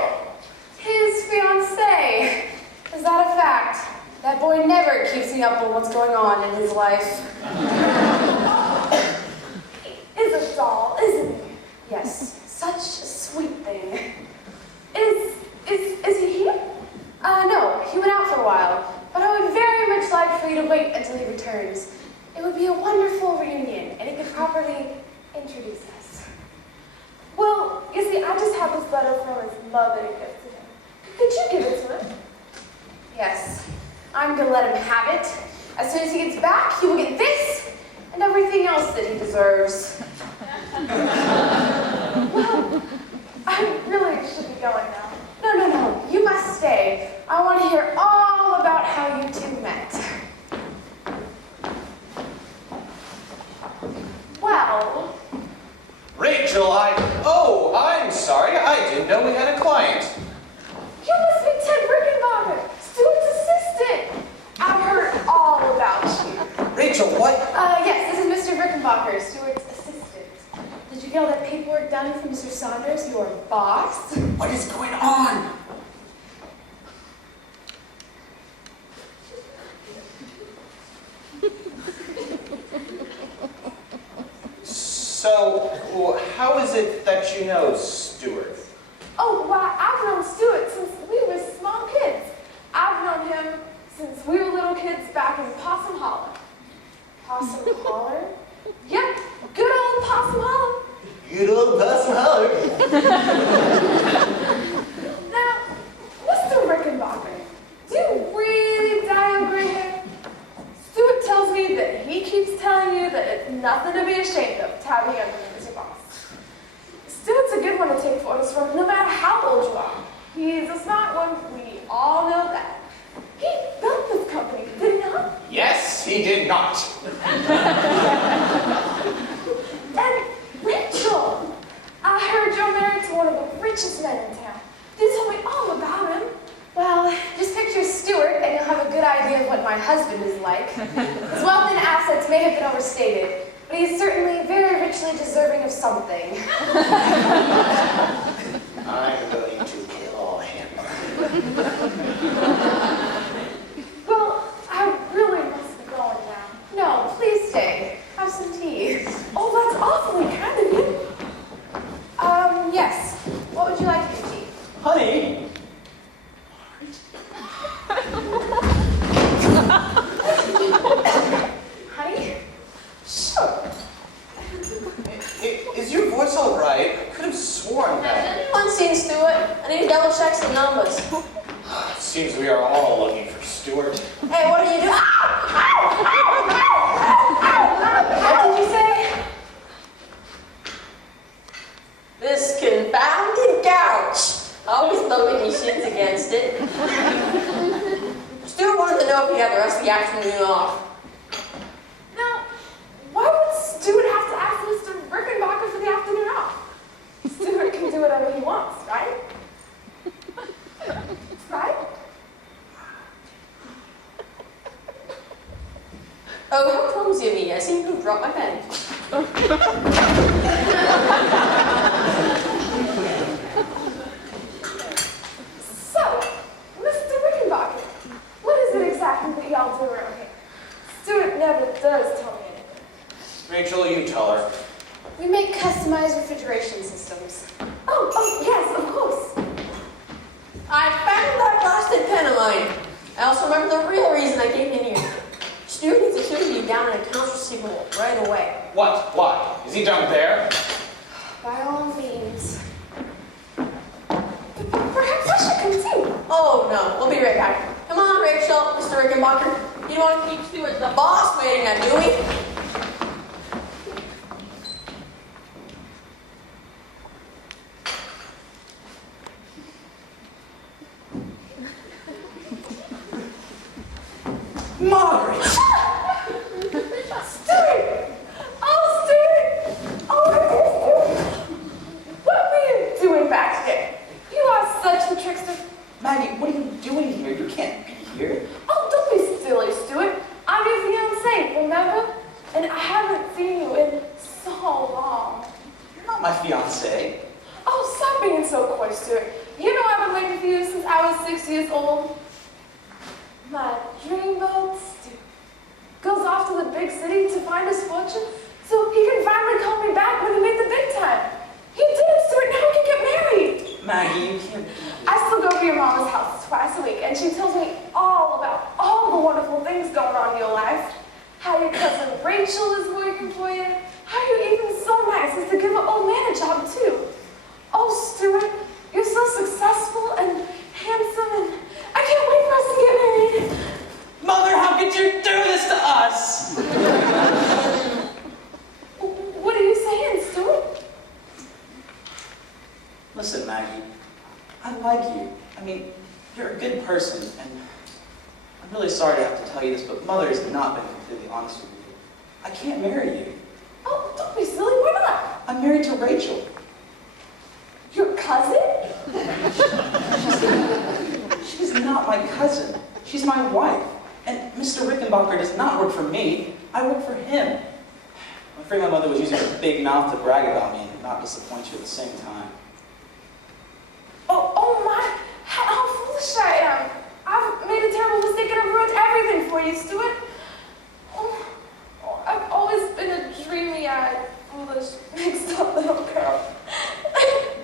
His fiancé. Is that a fact? That boy never keeps me up on what's going on in his life. He is a doll, isn't he? Yes, such a sweet thing. Is he here? No, he went out for a while. But I would very much like for you to wait until he returns. It would be a wonderful reunion, and he could properly introduce us. Well, you see, I just have this letter from his mother to give to him. Could you give it to him? Yes, I'm gonna let him have it. As soon as he gets back, he will get this and everything else that he deserves. Well, I really should be going now. No, you must stay. I want to hear all about how you two met. Well... Rachel, Oh, I'm sorry. I didn't know we had a client. You must be Ted Rickenbacker, Stewart's assistant. get all that paperwork done for Mr. Saunders, your boss? What is going on? So, how is it that you know Stewart? Oh, why, I've known Stewart since we were small kids. I've known him since we were little kids back in Possum Holler. Possum Holler? Yep, good old Possum Holler. Good old Possum Holler. Now, Mr. Rickenbacker, do you really dye your gray hair? Stewart tells me that he keeps telling you that it's nothing to be ashamed of to have a younger man as your boss. Stewart's a good one to take photos from, no matter how old you are. He's a smart one, we all know that. He built this company, did he not? Yes, he did not. And Rachel, I heard you're married to one of the richest men in town. You told me all about him. Well, just picture Stewart and you'll have a good idea of what my husband is like. His wealth and assets may have been overstated, but he's certainly very richly deserving of something. I'm going to kill him. Well, I really must be going now. No, please stay. Have some tea. Oh, that's awfully kind of you. Yes. What would you like for tea? Honey, Honey? Sure. Is your voice all right? I could have sworn Has that. anyone seen Stewart? I need to double check some numbers. It seems we are all looking for Stewart. Hey, what are you doing? What did you say? This confounded couch. Always bumping his shins against it. Stewart wanted to know if he had the rest of the afternoon off. Now, why would Stewart have to ask Mr. Rickenbacker for the afternoon off? Stewart can do whatever he wants, right? Right? Oh, how clumsy of me. I seem to have dropped my pen. So, Mr. Rickenbacker, what is it exactly that y'all do around here? Stewart never does tell me anything. Rachel, you tell her. We make customized refrigeration systems. Oh, yes, of course. I found that blasted pen of mine. I also remember the real reason I came in here. Stewart needs to clear you down in accounts receivable right away. What? Why? Is he down there? By all means. Perhaps I should come too. Oh no, we'll be right back. Come on, Rachel, Mr. Rickenbacker. You don't want to keep Stewart the boss waiting at, do we? Margaret! Stewart! Oh, Stewart! Oh, my dear Stewart! What were you doing back here? You are such a trickster. Maggie, what are you doing here? You can't be here. Oh, don't be silly, Stewart. I'm your fiancé, remember? And I haven't seen you in so long. You're not my fiancé. Oh, stop being so coy, Stewart. You know I've been waiting for you since I was 6 years old. My dreamboat, Stewart, goes off to the big city to find his fortune so he can finally call me back when he made the big time. He did it, Stewart. Now we can get married. Maggie, you can't. I still go to your mama's house twice a week, and she tells me all about all the wonderful things going on in your life. How your cousin Rachel is working for you. How you're even so nice as to give an old man a job, too. Oh, Stewart, you're so successful and handsome, and I can't wait for us to get married. Mother, how could you do this to us? What are you saying, Stewart? Listen, Maggie, I like you. I mean, you're a good person, and I'm really sorry to have to tell you this, but Mother has not been completely honest with you. I can't marry you. Oh, don't be silly. Why not? I'm married to Rachel. Your cousin? She's not my cousin. She's my wife. And Mr. Rickenbacker does not work for me. I work for him. I'm afraid my mother was using her big mouth to brag about me and not disappoint you at the same time. Oh my, how foolish I am. I've made a terrible mistake and I've ruined everything for you, Stewart. Oh, I've always been a dreamy-eyed, foolish, mixed-up little girl.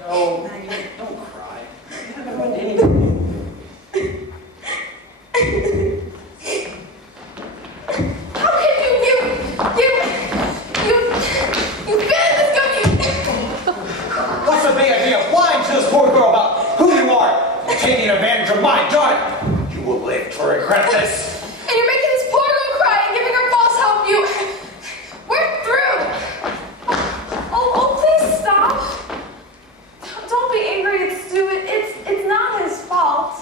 No, Maggie, don't cry. You haven't ruined anything. How can you banned this gummy? What's the big idea of lying to this poor girl about who you are and taking advantage of my daughter? You will live to regret this. And you're making this poor girl cry and giving her false hope. We're through. Oh, please stop. Don't be angry at Stewart. It's not his fault.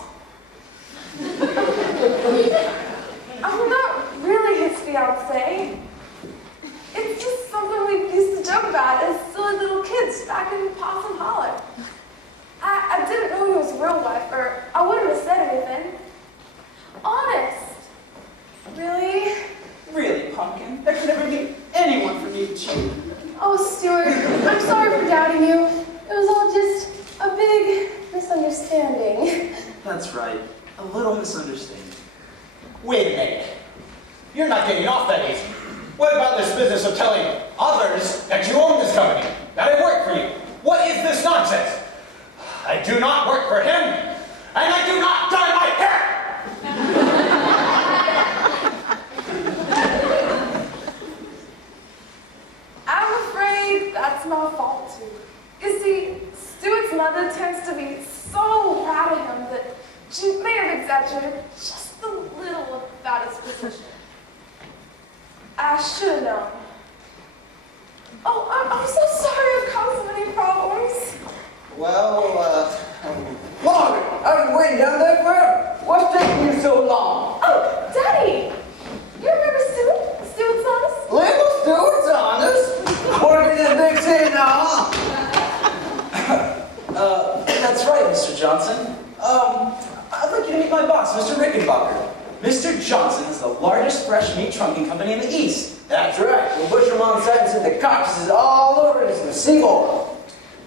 I'm not really his fiancée. It's just something we used to joke about as silly little kids back in Possum Holler. I didn't know he was a real wife, or I wouldn't have said anything. Honest. Really? Really, Pumpkin? There could never be anyone for me to choose. Oh, Stewart, I'm sorry for doubting you. It was all just a big misunderstanding. That's right. A little misunderstanding. Wait a minute. You're not getting off that easy. What about this business of telling others that you own this company, that I work for you? What is this nonsense? I do not work for him, and I do not dye my hair! I'm afraid that's my fault, too. You see, Stewart's mother tends to be so proud of him that she may have exaggerated just a little about his position. I should have known. Oh, I'm so sorry I've caused so many problems. Well, Margaret, I've been waiting down there forever. What's taking you so long? Oh, Daddy! You remember Stewart? Stewart's honest? Little Stewart's honest. Working in a big city now, That's right, Mr. Johnson. I'd like you to meet my boss, Mr. Rickenbacker. Mr. Johnson is the largest fresh meat trunking company in the East. That's right. We'll butcher them on site and send the carcasses all over to Seymour.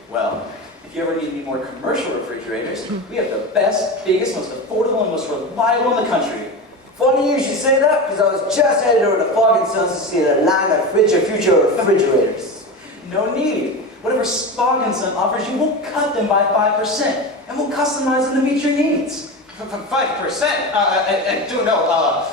Well, if you ever need any more commercial refrigerators, we have the best, biggest, most affordable, and most reliable in the country. Funny you should say that, because I was just headed over to Fogg & Sons to see the line of future refrigerators. No need. Whatever Spog & Son offers you, we'll cut them by 5%, and we'll customize them to meet your needs. 5%? I do know,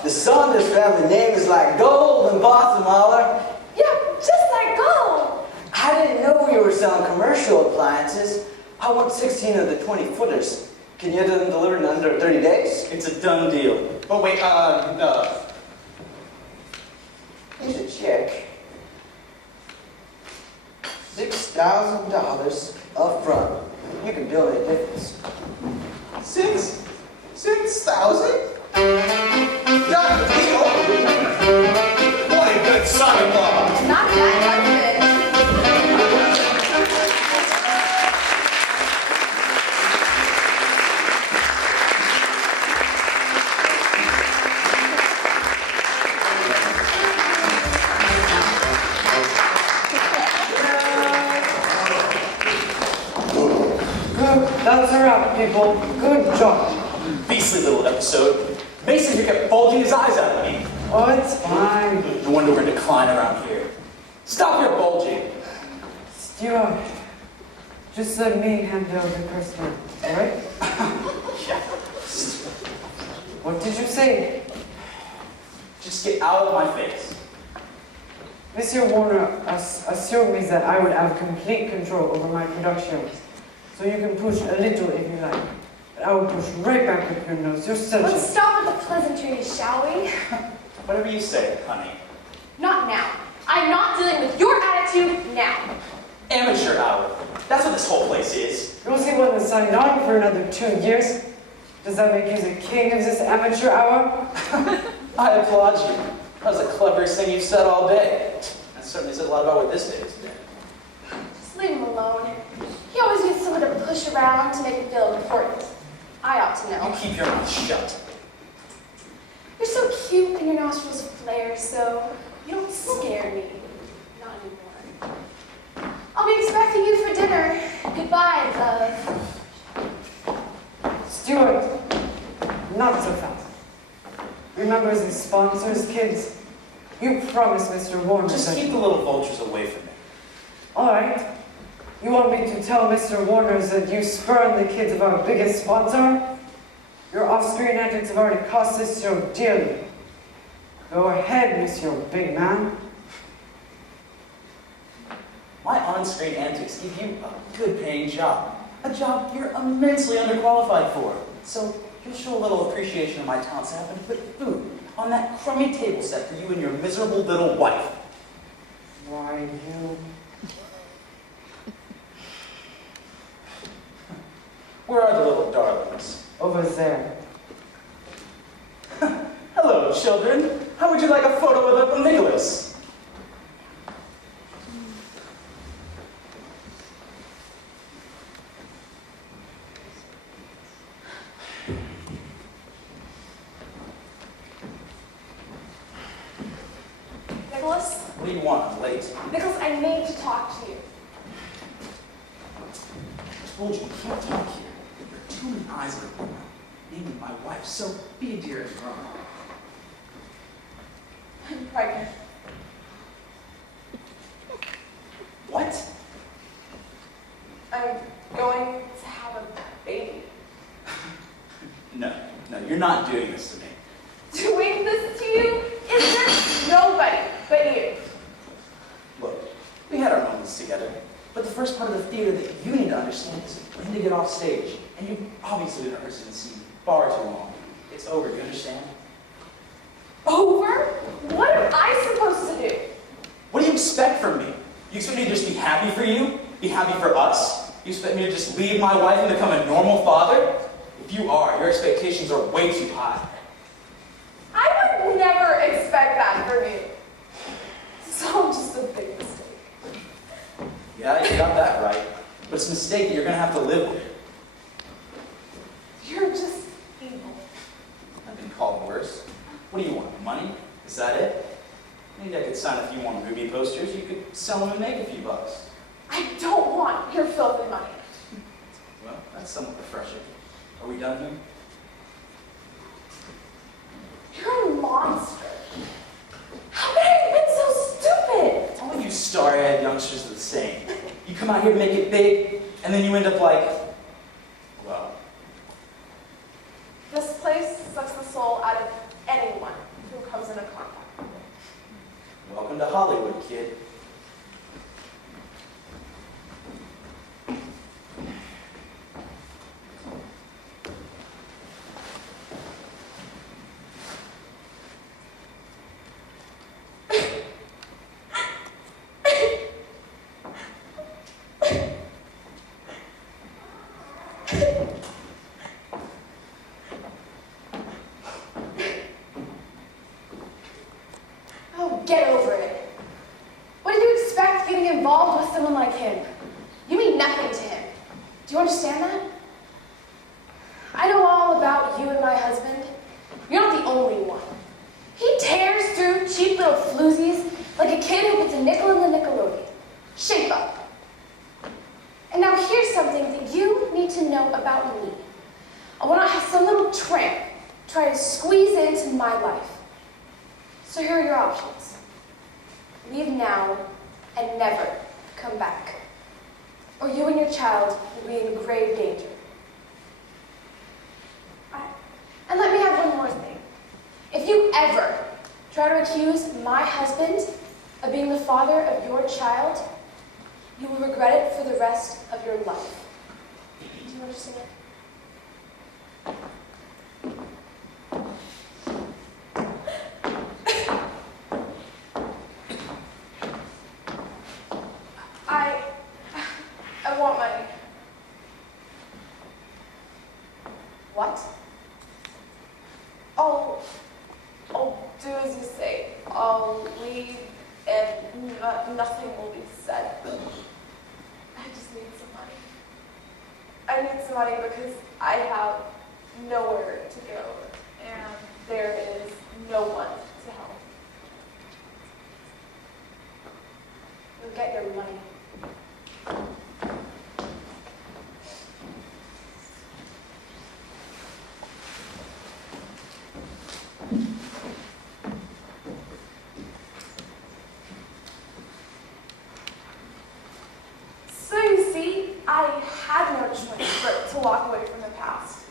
The Saunders family name is like gold in Possum Holler. Yeah, just like gold. I didn't know we were selling commercial appliances. I want 16 of the 20-footers. Can you have them delivered in under 30 days? It's a done deal. but wait, Here's a check. $6,000 up front. You can bill me a difference. 6,000? Done deal! What a good son-in-law! Not that husband. That's a wrap, people. Good job. Beastly little episode. Mason here kept bulging his eyes out at me. Oh, it's fine. No wonder we're in decline around here. Stop your bulging. Stewart, just let me handle the customer, alright? Yeah. What did you say? Just get out of my face. Mr. Warner assured me that I would have complete control over my production. So you can push a little if you like. But I will push right back with your nose. You're such Let's a... stop with the pleasantries, shall we? Whatever you say, honey. Not now. I'm not dealing with your attitude now. Amateur hour. That's what this whole place is. You'll see when the sign on for another 2 years. Does that make you the king of this amateur hour? I applaud you. That was the cleverest thing you've said all day. That certainly said a lot about what this day has been. Just leave him alone. He always needs someone to push around to make him feel important. I ought to You know. keep your mouth shut. You're so cute and your nostrils flare, so you don't scare me. Not anymore. I'll be expecting you for dinner. Goodbye, love. Stewart, not so fast. Remember his sponsors, kids? You promised Mr. Warner Just that... keep the little vultures away from me. All right. You want me to tell Mr. Warner that you spurn the kids of our biggest sponsor? Your off-screen antics have already cost this show dearly. Go ahead, Monsieur Big Man. My on-screen antics give you a good-paying job. A job you're immensely underqualified for. So you'll show a little appreciation of my talents to happen to put food on that crummy table set for you and your miserable little wife. Why, you... Where are the little darlings? Over there. Hello, children. How would you like a photo of Uncle Nicholas? Nicholas? What do you want? I'm late. Nicholas, I need to talk to you. I told you, you can't talk here. There are too many eyes on you, naming my wife, so be a dear and grown. I'm pregnant. What? I'm going to have a baby. No, you're not doing this to me. Doing this to you? Is there nobody but you? Look, we had our moments together, but the first part of the theater that you need to understand is when to get off stage. And you've obviously been rehearsing the scene far too long. It's over, you understand? Over? What am I supposed to do? What do you expect from me? You expect me to just be happy for you? Be happy for us? You expect me to just leave my wife and become a normal father? If you are, your expectations are way too high. I would never expect that from you. So just a big mistake. Yeah, you got that right. But it's a mistake that you're going to have to live with. You're just evil. I've been called worse. What do you want, money? Is that it? Maybe I could sign a few more movie posters. You could sell them and make a few bucks. I don't want your filthy money. Well, that's somewhat refreshing. Are we done here? You're a monster. How could I have been so stupid? All of you starry-eyed youngsters are the same. You come out here to make it big, and then you end up like, well, This place sucks the soul out of anyone who comes into contact. welcome to Hollywood, kid. Oh, get over it. What did you expect getting involved with someone like him? You mean nothing to him. Do you understand that? I know all about you and my husband. You're not the only one. He tears through cheap little floozies like a kid who puts a nickel in the Nickelodeon. Shape up. And now here's something that you need to know about me. I want to have some little tramp try to squeeze into my life. So here are your options. Leave now and never come back. Or you and your child will be in grave danger. And let me have one more thing. If you ever try to accuse my husband of being the father of your child, you will regret it for the rest of your life. Do you understand? I want money. What? I'll do as you say. I'll leave and nothing will be said. I just need some money. I need some money because I have nowhere to go and there is no one to help. You'll get your money. walk away from the past.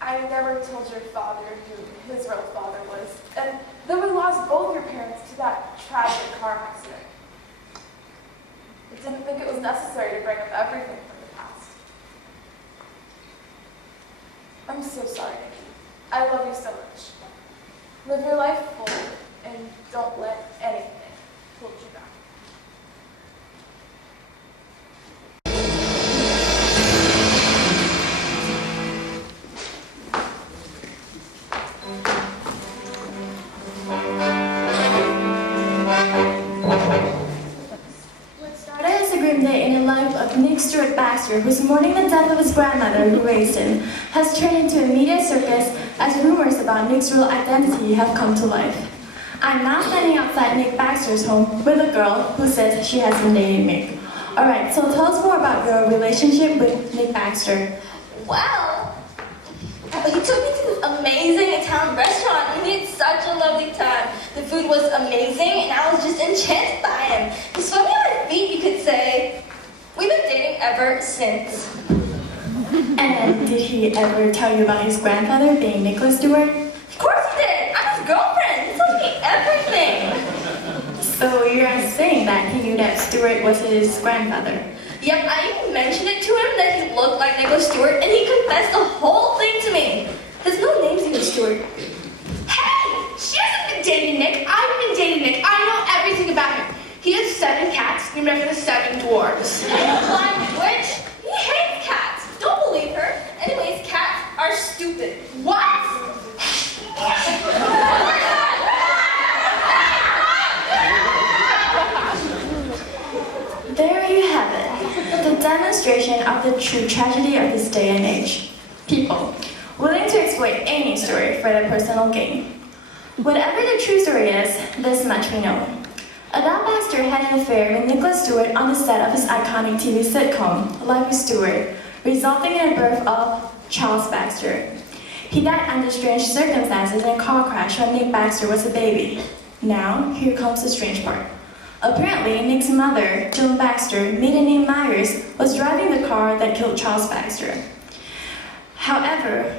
I never told your father who his real father was, and then we lost both your parents to that tragic car accident. I didn't think it was necessary to bring up everything from the past. I'm so sorry, Nikki. I love you so much. Live your life fully, and don't let anything hold you back. What started as a grim day in the life of Nick Stewart Baxter, who's mourning the death of his grandmother who raised him, has turned into a media circus as rumors about Nick's real identity have come to life. I'm now standing outside Nick Baxter's home with a girl who says she has been dating Nick. Alright, so tell us more about your relationship with Nick Baxter. Well, he took me to this amazing Italian restaurant and we had such a lovely time. The food was amazing and I was just enchanted by him. He swept me on my feet, you could say. We've been dating ever since. And did he ever tell you about his grandfather being Nicholas Stewart? Of course he did! I'm his girlfriend! He told me everything! So you're saying that he knew that Stewart was his grandfather? Yep, I even mentioned it to him that he looked like Nicholas Stewart and he confessed the whole thing to me. His middle name's even Stewart. Hey! She hasn't been dating Nick. I've been dating Nick. I know everything about him. He has 7 cats named after the 7 dwarves. Blind witch! He hates cats! Don't believe her. Anyways, cats are stupid. What? There you have it. The demonstration of the true tragedy of this day and age. People willing to exploit any story for their personal gain. Whatever the true story is, this much we know. Dalat Baxter had an affair with Nicholas Stewart on the set of his iconic TV sitcom, Life with Stewart, resulting in the birth of Charles Baxter. He died under strange circumstances in a car crash when Nick Baxter was a baby. Now, here comes the strange part. Apparently, Nick's mother, Joan Baxter, maiden name Myers, was driving the car that killed Charles Baxter. However,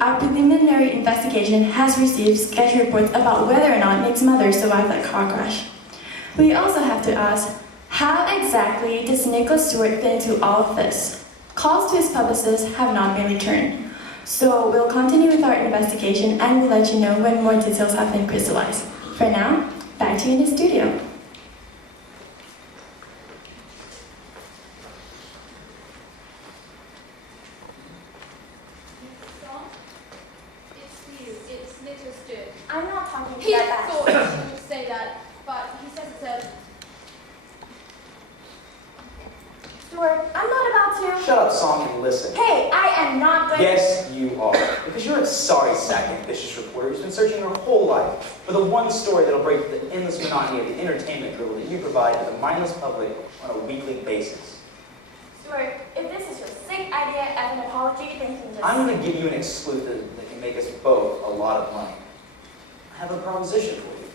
our preliminary investigation has received sketch reports about whether or not Nick's mother survived that car crash. We also have to ask, how exactly does Nicholas Stewart fit into all of this? Calls to his publicists have not been returned. So we'll continue with our investigation and we'll let you know when more details have been crystallized. For now, back to you in the studio. It's Nicholas Stewart. I'm not talking He to that thought he would say that, but he says it's a... Stewart, I'm not about to. Shut up, Song, and listen. Hey, I am not going to. Yes, you are. Because you're a sorry sack ambitious reporter who's been searching her whole life for the one story that'll break the endless monotony of the entertainment drivel that you provide to the mindless public on a weekly basis. Stewart, if this is your sick idea as an apology, then you can just... I'm going to give you an exclusive that can make us both a lot of money. I have a proposition for you.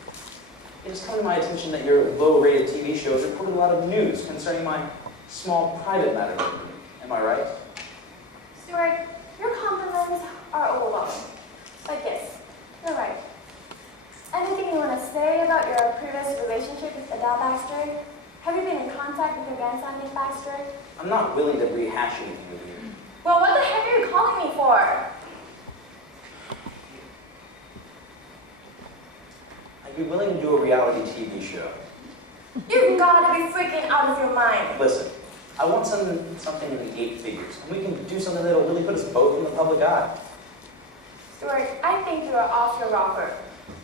It has come to my attention that your low-rated TV shows reported a lot of news concerning my small private matter. Am I right? Stewart, your compliments are overwhelming. But yes, you're right. Anything you want to say about your previous relationship with Dalat Baxter? Have you been in contact with your grandson, Nick Baxter? I'm not willing to rehash anything with you. Well, what the heck are you calling me for? I'd be willing to do a reality TV show. You've got to be freaking out of your mind. Listen, I want something in the 8 figures, and we can do something that'll really put us both in the public eye. Stewart, I think you are off your rocker.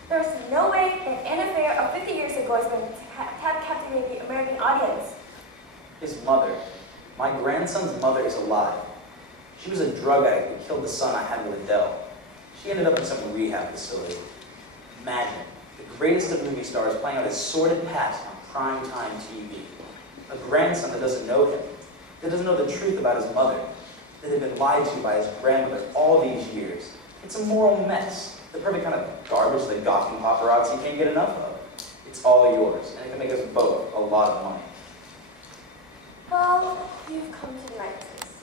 There's no way that an affair of 50 years ago is going to have captivated the American audience. His mother, my grandson's mother, is alive. She was a drug addict who killed the son I had with Adele. She ended up in some rehab facility. Imagine, the greatest of movie stars playing out his sordid past on primetime TV. A grandson that doesn't know him, that doesn't know the truth about his mother, that had been lied to by his grandmother all these years. It's a moral mess. The perfect kind of garbage that gawking paparazzi can't get enough of. It's all yours, and it can make us both a lot of money. Well, you've come to the right place.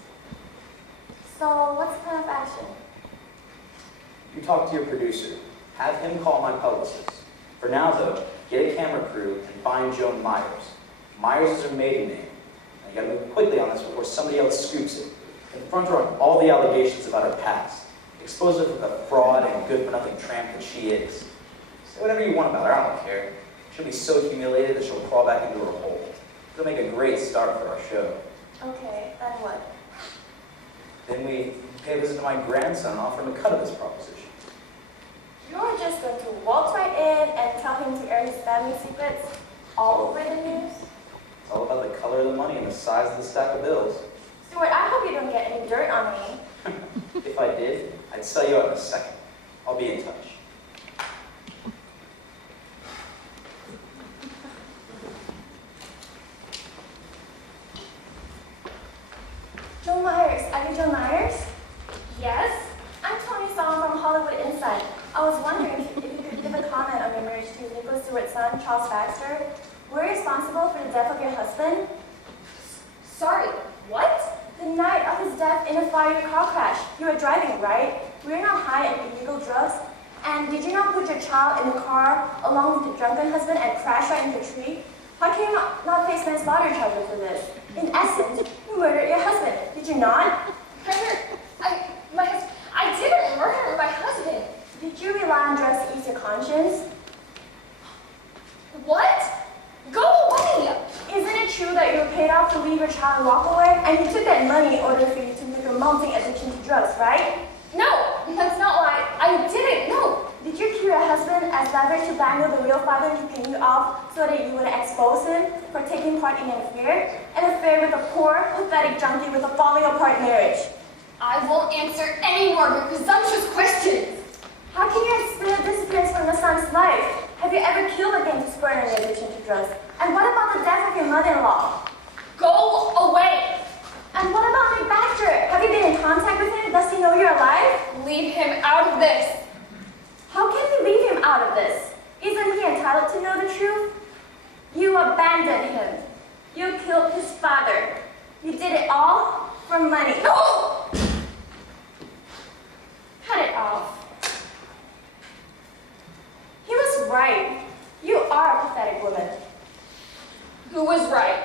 So what's the plan of action? You talk to your producer. Have him call my publicist. For now, though, get a camera crew and find Joan Myers. Myers is her maiden name. And you gotta move quickly on this before somebody else scoops it. Confront her on all the allegations about her past. Expose her for the fraud and good-for-nothing tramp that she is. Say whatever you want about her, I don't care. She'll be so humiliated that she'll crawl back into her hole. It'll make a great start for our show. Okay, then what? Then we pay a visit to my grandson and offer him a cut of this proposition. You're just going to waltz right in and tell him to air his family secrets all over the news? It's all about the color of the money and the size of the stack of bills. Stewart, I hope you don't get any dirt on me. If I did, I'd sell you out in a second. I'll be in touch. Joan Myers, are you Joan Myers? Yes? I'm Tony Song from Hollywood Inside. I was wondering if you could give a comment on your marriage to Nicholas Stewart's son, Charles Baxter. Were you responsible for the death of your husband? Sorry, what? The night of his death in a fiery car crash. You were driving, right? Were you not high on illegal drugs? And did you not put your child in the car along with your drunken husband and crash right into a tree? How can you not face manslaughter charges for this? In essence, you murdered your husband, did you not? I didn't murder my husband. Did you rely on drugs to ease your conscience? What? Go away! Isn't it true that you were paid off to leave your child and walk away? And you took that money in order for you to make a mounting addiction to drugs, right? No, that's not why. I didn't, no. Did you kill your husband as leverage to blackmail the real father to pay you off so that you would expose him for taking part in an affair with a poor, pathetic junkie with a falling apart marriage? I won't answer any more of your presumptuous questions. How can you explain the disappearance from your son's life? Have you ever killed again to spur an addiction to drugs? And what about the death of your mother-in-law? Go away. And what about Nick Baxter? Have you been in contact with him? Does he know you're alive? Leave him out of this. How can we leave him out of this? Isn't he entitled to know the truth? You abandoned him. You killed his father. You did it all for money. No! Cut it off. He was right. You are a pathetic woman. Who was right?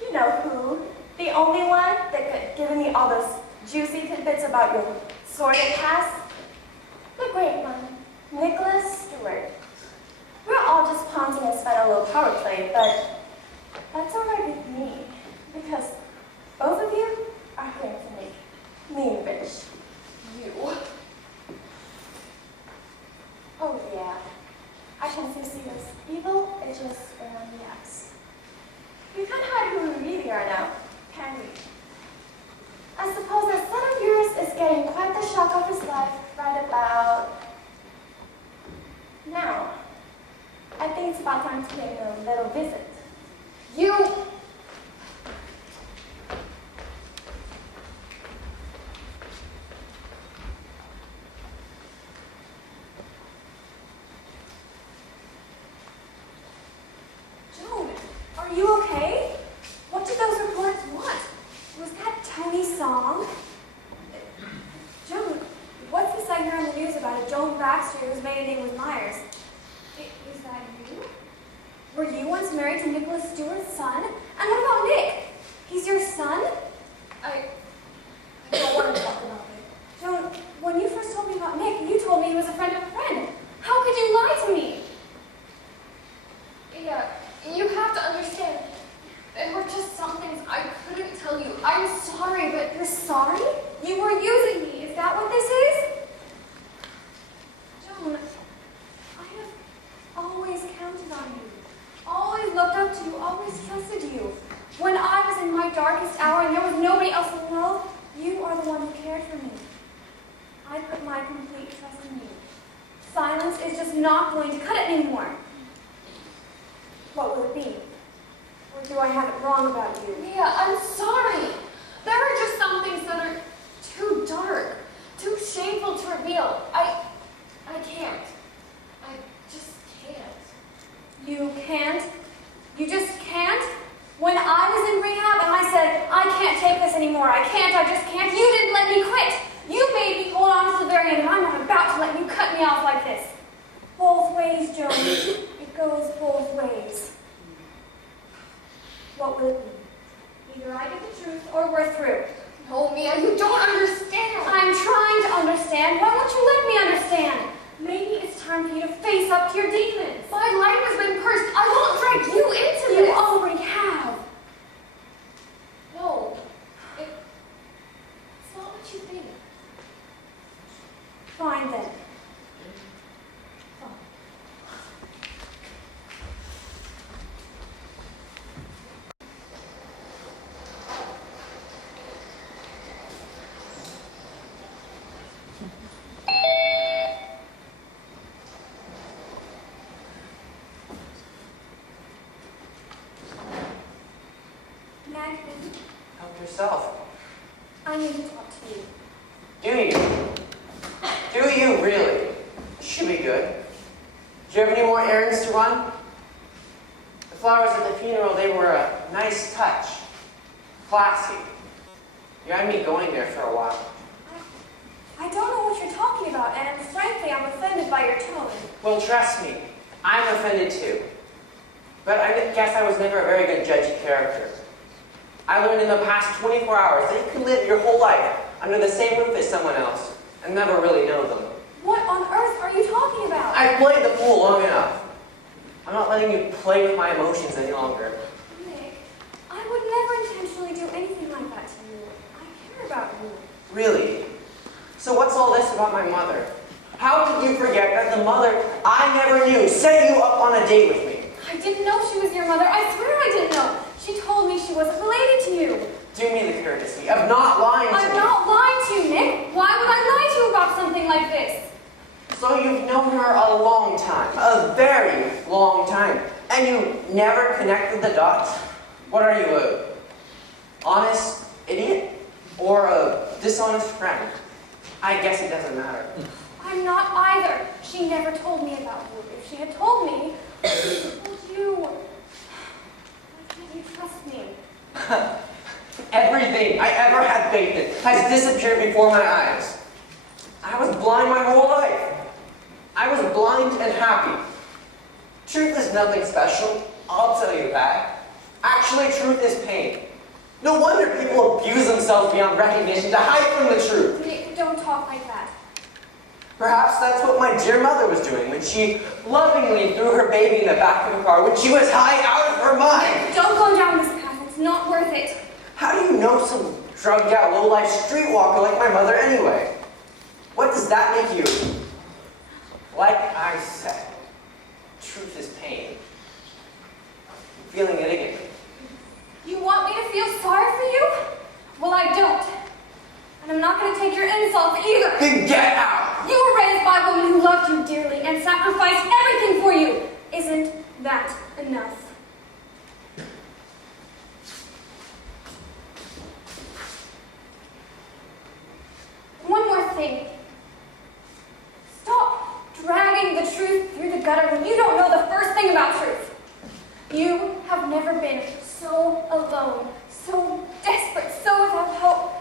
You know who. The only one that could give me all those juicy tidbits about your sordid past. The great one, Nicholas Stewart. We're all just pawns in his a little power play, but that's all right with me, because both of you are going to make me rich. You. Oh yeah, I can see this evil, it just around the axe. We can't hide who we really are now, can we? I suppose that son of yours is getting quite the shock of his life right about now. I think it's about time to pay him a little visit. You. Joan, are you okay? What did those reports want? Was that Tony's song? Joan, what's this I hear on the news about a Joan Baxter whose maiden name was Myers? Is that you? Were you once married to Nicholas Stewart's son? And what about Nick? He's your son? I don't want to talk about it. Joan, when you first told me about Nick, you told me he was a friend of a friend. How could you lie to me? Yeah, you have to understand. There were just some things I couldn't tell you. I'm sorry, but You're sorry? You were using me. Is that what this is? Joan, I have always counted on you. Always looked up to you. Always trusted you. When I was in my darkest hour and there was nobody else in the world, you are the one who cared for me. I put my complete trust in you. Silence is just not going to cut it anymore. What will it be? Or do I have it wrong about you? Mia, I'm sorry. There are just some things that are too dark, too shameful to reveal. I can't. I just can't. You can't? You just can't? When I was in rehab and I said, I can't take this anymore, I just can't, you didn't let ways, Joan. It goes both ways. What will it be? Either I get the truth or we're through. No, Mia, you don't understand. I'm trying to understand. Why won't you let me understand? Maybe it's time for you to face up to your demons. My life has been cursed. I won't drag you into You this. already have. No, it's not what you think. Fine then. Magdalene, Help yourself. I need to talk to you. Do you? Do you really? Should be good. Do you have any more errands to run? The flowers at the funeral, they were a nice touch. Classy. You had me going there for a while. I don't know what you're talking about, and frankly, I'm offended by your tone. Well, trust me, I'm offended too. But I guess I was never a very good judge of character. I learned in the past 24 hours that you can live your whole life under the same roof as someone else and never really know them. What on earth are you talking about? I've played the fool long enough. I'm not letting you play with my emotions any longer. Nick, I would never intentionally do anything like that to you. I care about you. Really? So what's all this about my mother? How did you forget that the mother I never knew set you up on a date with me? I didn't know she was your mother. I swear I didn't know. She told me she wasn't related to you. Do me the courtesy of not lying to me. I'm not lying to you, Nick. Why would I lie to you about something like this? So you've known her a long time, a very long time, and you never connected the dots? What are you, a honest idiot? Or a dishonest friend? I guess it doesn't matter. I'm not either. She never told me about you. If she had told me, would you? Why can't you trust me? Everything I ever had faith in has disappeared before my eyes. I was blind my whole life. I was blind and happy. Truth is nothing special, I'll tell you that. Actually, truth is pain. No wonder people abuse themselves beyond recognition to hide from the truth. Nick, don't talk like that. Perhaps that's what my dear mother was doing when she lovingly threw her baby in the back of the car when she was high out of her mind. Don't go down this path. It's not worth it. How do you know some drugged out, low-life streetwalker like my mother anyway? What does that make you? Like I said, truth is pain. I'm feeling it again. You want me to feel sorry for you? Well, I don't. And I'm not going to take your insults either. Then get out! You were raised by a woman who loved you dearly and sacrificed everything for you. Isn't that enough? One more thing. Stop dragging the truth through the gutter when you don't know the first thing about truth. You have never been so alone, so desperate, so without hope,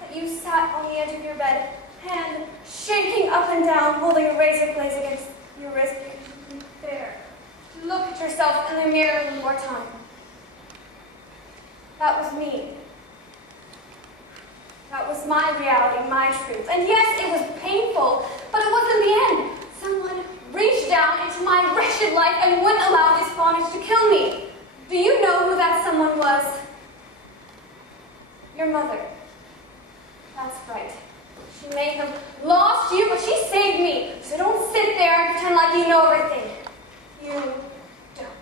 that you sat on the edge of your bed, hand shaking up and down, holding a razor blade against your wrist because you couldn't bear to look at yourself in the mirror one more time. That was me. That was my reality, my truth. And yes, it was painful, but it wasn't the end. Someone reached down into my wretched life and wouldn't allow this bondage to kill me. Do you know who that someone was? Your mother. That's right. She may have lost you, but she saved me. So don't sit there and pretend like you know everything. You don't.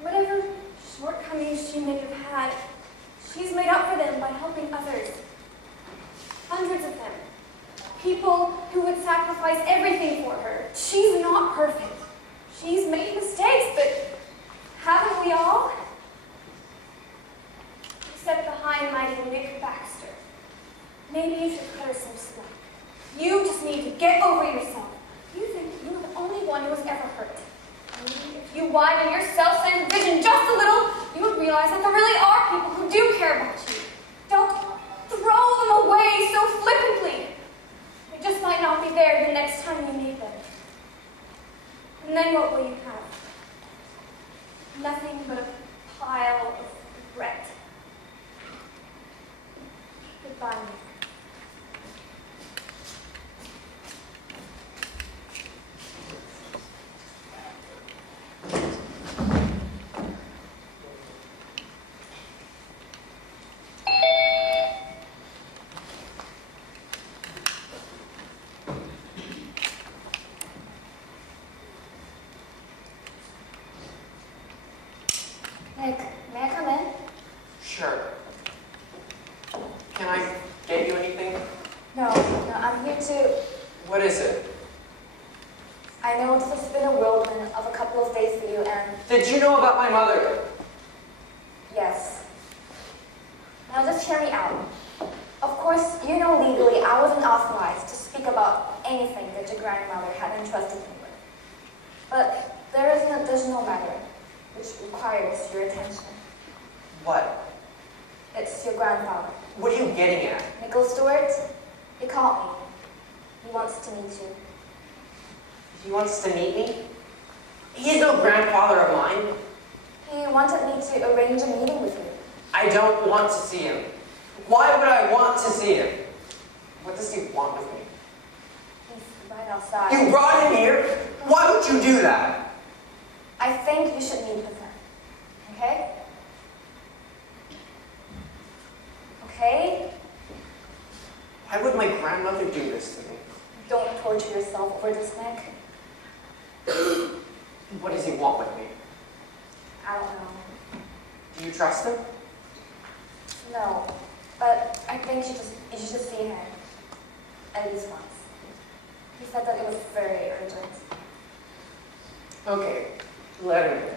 Whatever shortcomings she may have had, she's made up for them by helping others. Hundreds of them. People who would sacrifice everything for her. She's not perfect. She's made mistakes, but haven't we all? Except the high and mighty Nick Baxter. Maybe you should cut her some slack. You just need to get over yourself. You think you're the only one who was ever hurt. Maybe if you widen your self-centered vision just a little, you realize that there really are people who do care about you. Don't throw them away so flippantly. They just might not be there the next time you need them. And then what will you have? Nothing but a pile of regret. Goodbye, Nick. Nick, may I come in? Sure. Can I get you anything? No, I'm here to... What is it? I know this has been a whirlwind of a couple of days for you, and Did you know about my mother? yes. Now just hear me out. Of course, you know legally I wasn't authorized to speak about anything that your grandmother had entrusted me with. But there is an additional matter which requires your attention. What? It's your grandfather. What are you getting at? Nicholas Stewart, he called me. He wants to meet you. He wants to meet me? He's no grandfather of mine. He wanted me to arrange a meeting with you. I don't want to see him. Why would I want to see him? What does he want with me? He's right outside. You brought him here? Why would you do that? I think you should meet with him. Okay? Okay? Why would my grandmother do this to me? Don't torture yourself over this, Nick. What does he want with me? I don't know. Do you trust him? No. But I think you should just see him. At least once. He said that it was very urgent. Okay, let him in.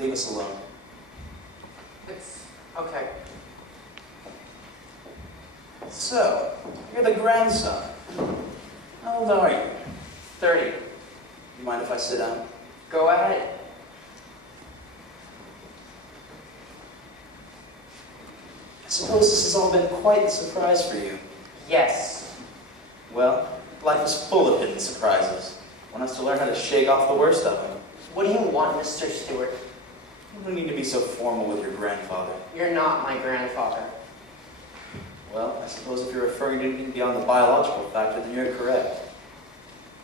Leave us alone. It's okay. So, you're the grandson. How old are you? 30. You mind if I sit down? Go ahead. I suppose this has all been quite a surprise for you. Yes. Well, life is full of hidden surprises. One has to learn how to shake off the worst of them. What do you want, Mr. Stewart? You don't need to be so formal with your grandfather. You're not my grandfather. Well, I suppose if you're referring to anything beyond the biological factor, then you're correct.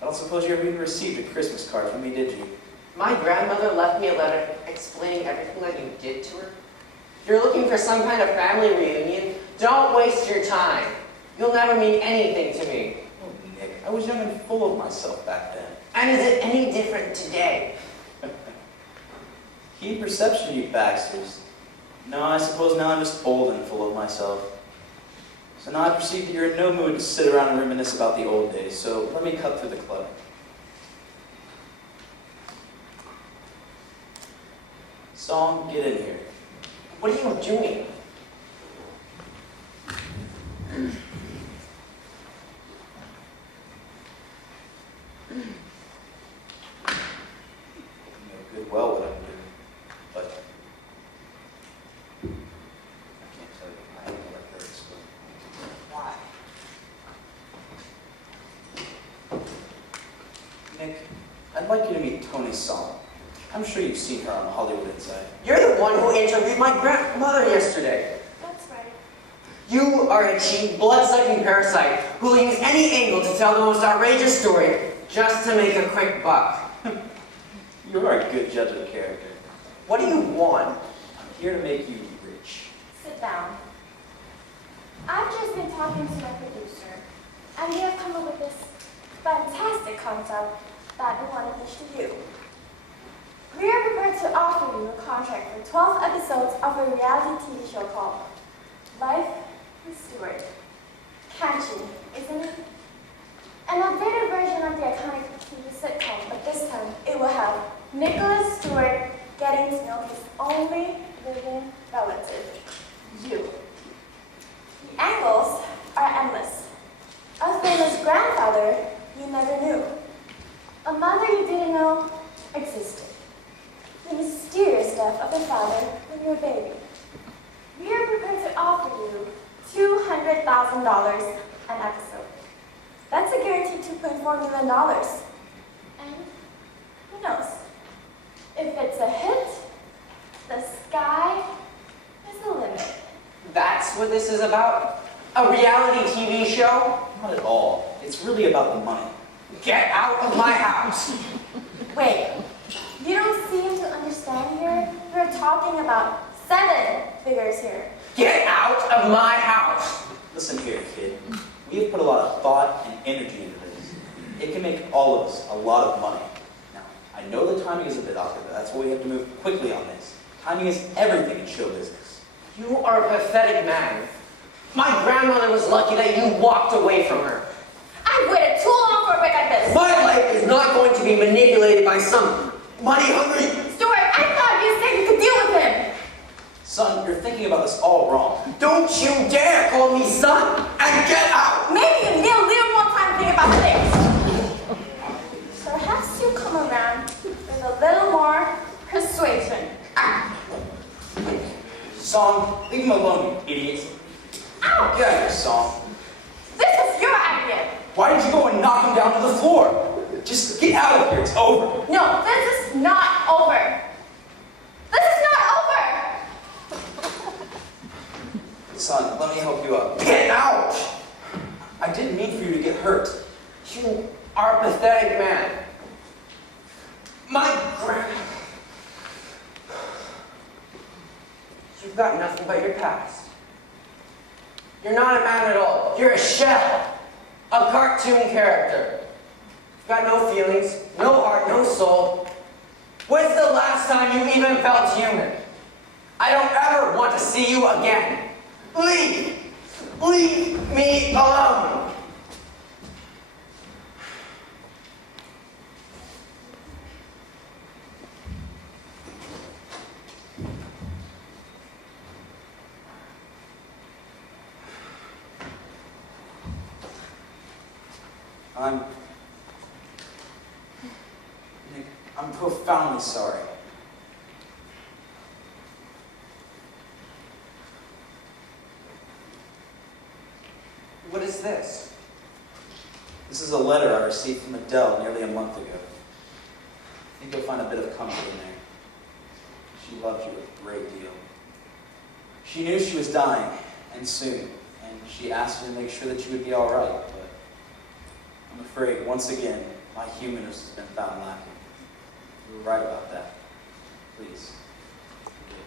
I don't suppose you ever even received a Christmas card from me, did you? My grandmother left me a letter explaining everything that you did to her. If you're looking for some kind of family reunion, don't waste your time. You'll never mean anything to me. Oh, Nick, I was young and full of myself back then. And is it any different today? Keen perception, you Baxters. No, I suppose now I'm just old and full of myself. So now I perceive that you're in no mood to sit around and reminisce about the old days, so let me cut through the clutter. Song, get in here. What are you doing? You know good well what I'm doing, but I can't tell you. I have no right to explain. Why? Nick, I'd like you to meet Tony Solomon. I'm sure you've seen her on Hollywood Inside. You're the one who interviewed my grandmother yesterday. That's right. You are a cheap, blood-sucking parasite who will use any angle to tell the most outrageous story just to make a quick buck. You are a good judge of character. What do you want? I'm here to make you rich. Sit down. I've just been talking to my producer, and we have come up with this fantastic concept that we want to pitch to you. We are prepared to offer you a contract for 12 episodes of a reality TV show called Life with Stewart. Catchy, isn't it? An updated version of the iconic TV sitcom, but this time it will have Nicholas Stewart getting to know his only living relative, you. The angles are endless. A famous grandfather you never knew. A mother you didn't know existed. The mysterious death of a father when you were a baby. We are prepared to offer you $200,000 an episode. That's a guaranteed $2.4 million. And who knows? If it's a hit, the sky is the limit. That's what this is about? A reality TV show? Not at all. It's really about the money. Get out of my house! Wait, you don't seem to understand here? We're talking about 7 figures here. Get out of my house! Listen here, kid. We have put a lot of thought and energy into this. It can make all of us a lot of money. Now, I know the timing is a bit awkward, but that's why we have to move quickly on this. Timing is everything in show business. You are a pathetic man. My grandmother was lucky that you walked away from her. I waited too long for a break like this. My life is not going to be manipulated by some money-hungry... Stewart, I thought you said you could deal with him. Son, you're thinking about this all wrong. Don't you dare call me son and get out! Maybe you need a little more time to think about things. Perhaps you'll come around with a little more persuasion. Song, leave him alone, you idiot. Ouch! Get out of here, Song. This is your idea. Why did you go and knock him down to the floor? Just get out of here, it's over. No, this is not over. This is not over. Son, let me help you up. Get out! I didn't mean for you to get hurt. You are a pathetic man. My grand... You've got nothing but your past. You're not a man at all. You're a shell. A cartoon character. You've got no feelings, no heart, no soul. When's the last time you even felt human? I don't ever want to see you again. Leave! Leave me alone! Nick, I'm profoundly sorry. What is this? This is a letter I received from Adele nearly a month ago. I think you'll find a bit of comfort in there. She loved you a great deal. She knew she was dying, and soon, and she asked you to make sure that you would be all right, but I'm afraid, once again, my humanness has been found lacking. You were right about that. Please. Forgive me.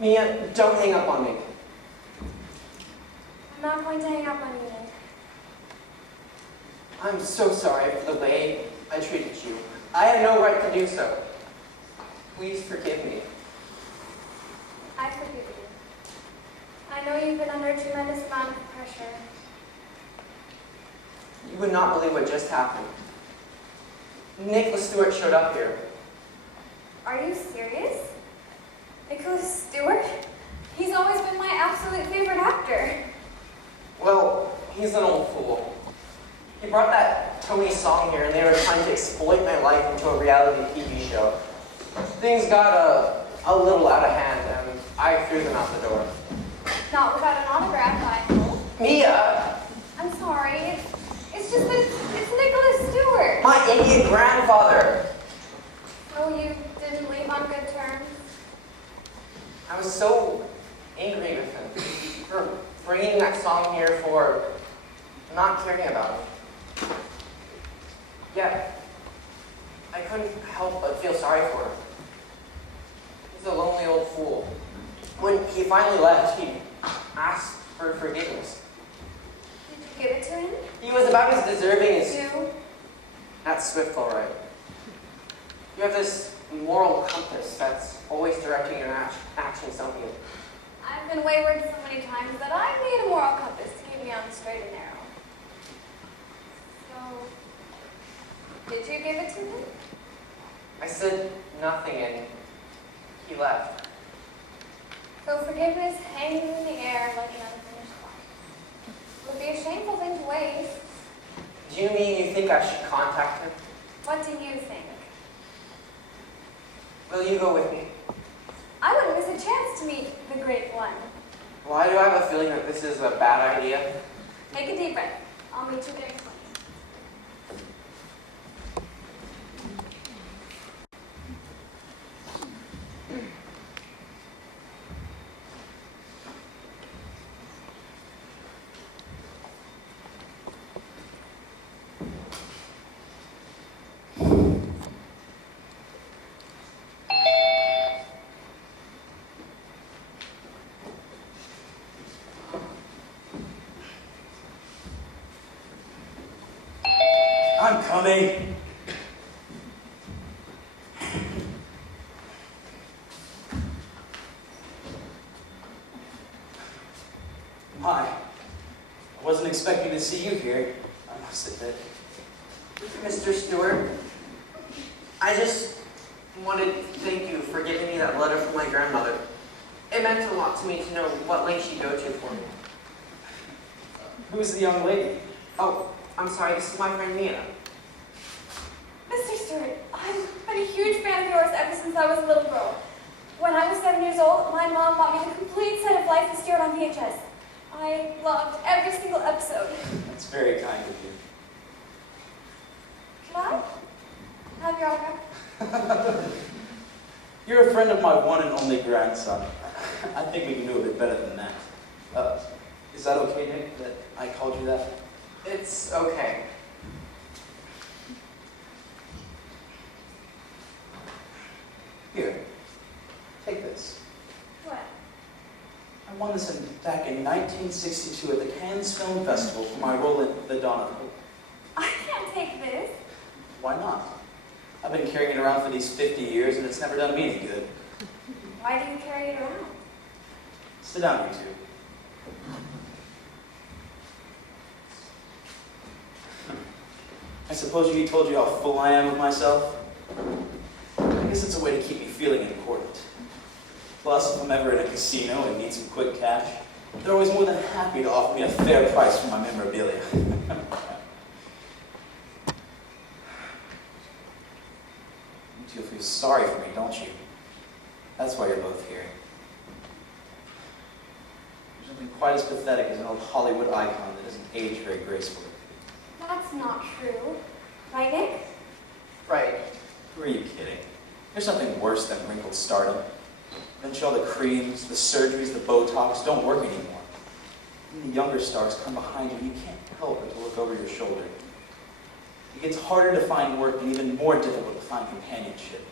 Mia, don't hang up on me. I'm not going to hang up on you, Nick. I'm so sorry for the way I treated you. I had no right to do so. Please forgive me. I forgive you. I know you've been under a tremendous amount of pressure. You would not believe what just happened. Nicholas Stewart showed up here. Are you serious? Nicholas Stewart? He's always been my absolute favorite actor. Well, he's an old fool. He brought that Tony song here and they were trying to exploit my life into a reality TV show. Things got a little out of hand and I threw them out the door. Not without an autograph, I hope. Mia! I'm sorry. It's just that it's Nicholas Stewart. My idiot grandfather! Oh, you didn't leave on good terms? I was so angry with him for bringing that song here, for not caring about it. Yet, I couldn't help but feel sorry for him. He's a lonely old fool. When he finally left, he asked for forgiveness. Did you give it to him? He was about as deserving as... You? That's Swift, all right. You have this moral compass that's always directing your actions, don't you? I've been wayward so many times that I need a moral compass to keep me on the straight and narrow. So, did you give it to him? I said nothing and he left. So forgiveness hanging in the air like an unfinished line. It would be a shameful thing to waste. Do you mean you think I should contact him? What do you think? Will you go with me? I wouldn't miss a chance to meet the great one. Why do I have a feeling that this is a bad idea? Take a deep breath. I'll meet you there. I'm coming. My, I wasn't expecting to see you here, I must admit. Mr. Stewart, I just wanted to thank you for giving me that letter from my grandmother. It meant a lot to me to know what lengths she'd go to for me. Who's the young lady? Oh, I'm sorry, this is my friend Mia. Mr. Stewart, I've been a huge fan of yours ever since I was a little girl. When I was 7 years old, my mom bought me the complete set of Life with Stewart on VHS. I loved every single episode. That's very kind of you. Can I have your autograph? You're a friend of my one and only grandson. I think we can do a bit better than that. Is that okay, Nick, that I called you that? It's okay. Here, take this. What? I won this back in 1962 at the Cannes Film Festival for my role in The Dawn of Hope. I can't take this. Why not? I've been carrying it around for these 50 years and it's never done me any good. Why do you carry it around? Sit down, you two. I suppose he told you how full I am of myself? I guess it's a way to keep me feeling important. Plus, if I'm ever in a casino and need some quick cash, they're always more than happy to offer me a fair price for my memorabilia. You two feel sorry for me, don't you? That's why you're both here. There's nothing quite as pathetic as an old Hollywood icon that doesn't age very gracefully. That's not true. Right, Nick? Right. Who are you kidding? There's nothing worse than wrinkled stardom. Eventually all the creams, the surgeries, the Botox don't work anymore. When the younger stars come behind you, you can't help but to look over your shoulder. It gets harder to find work and even more difficult to find companionship.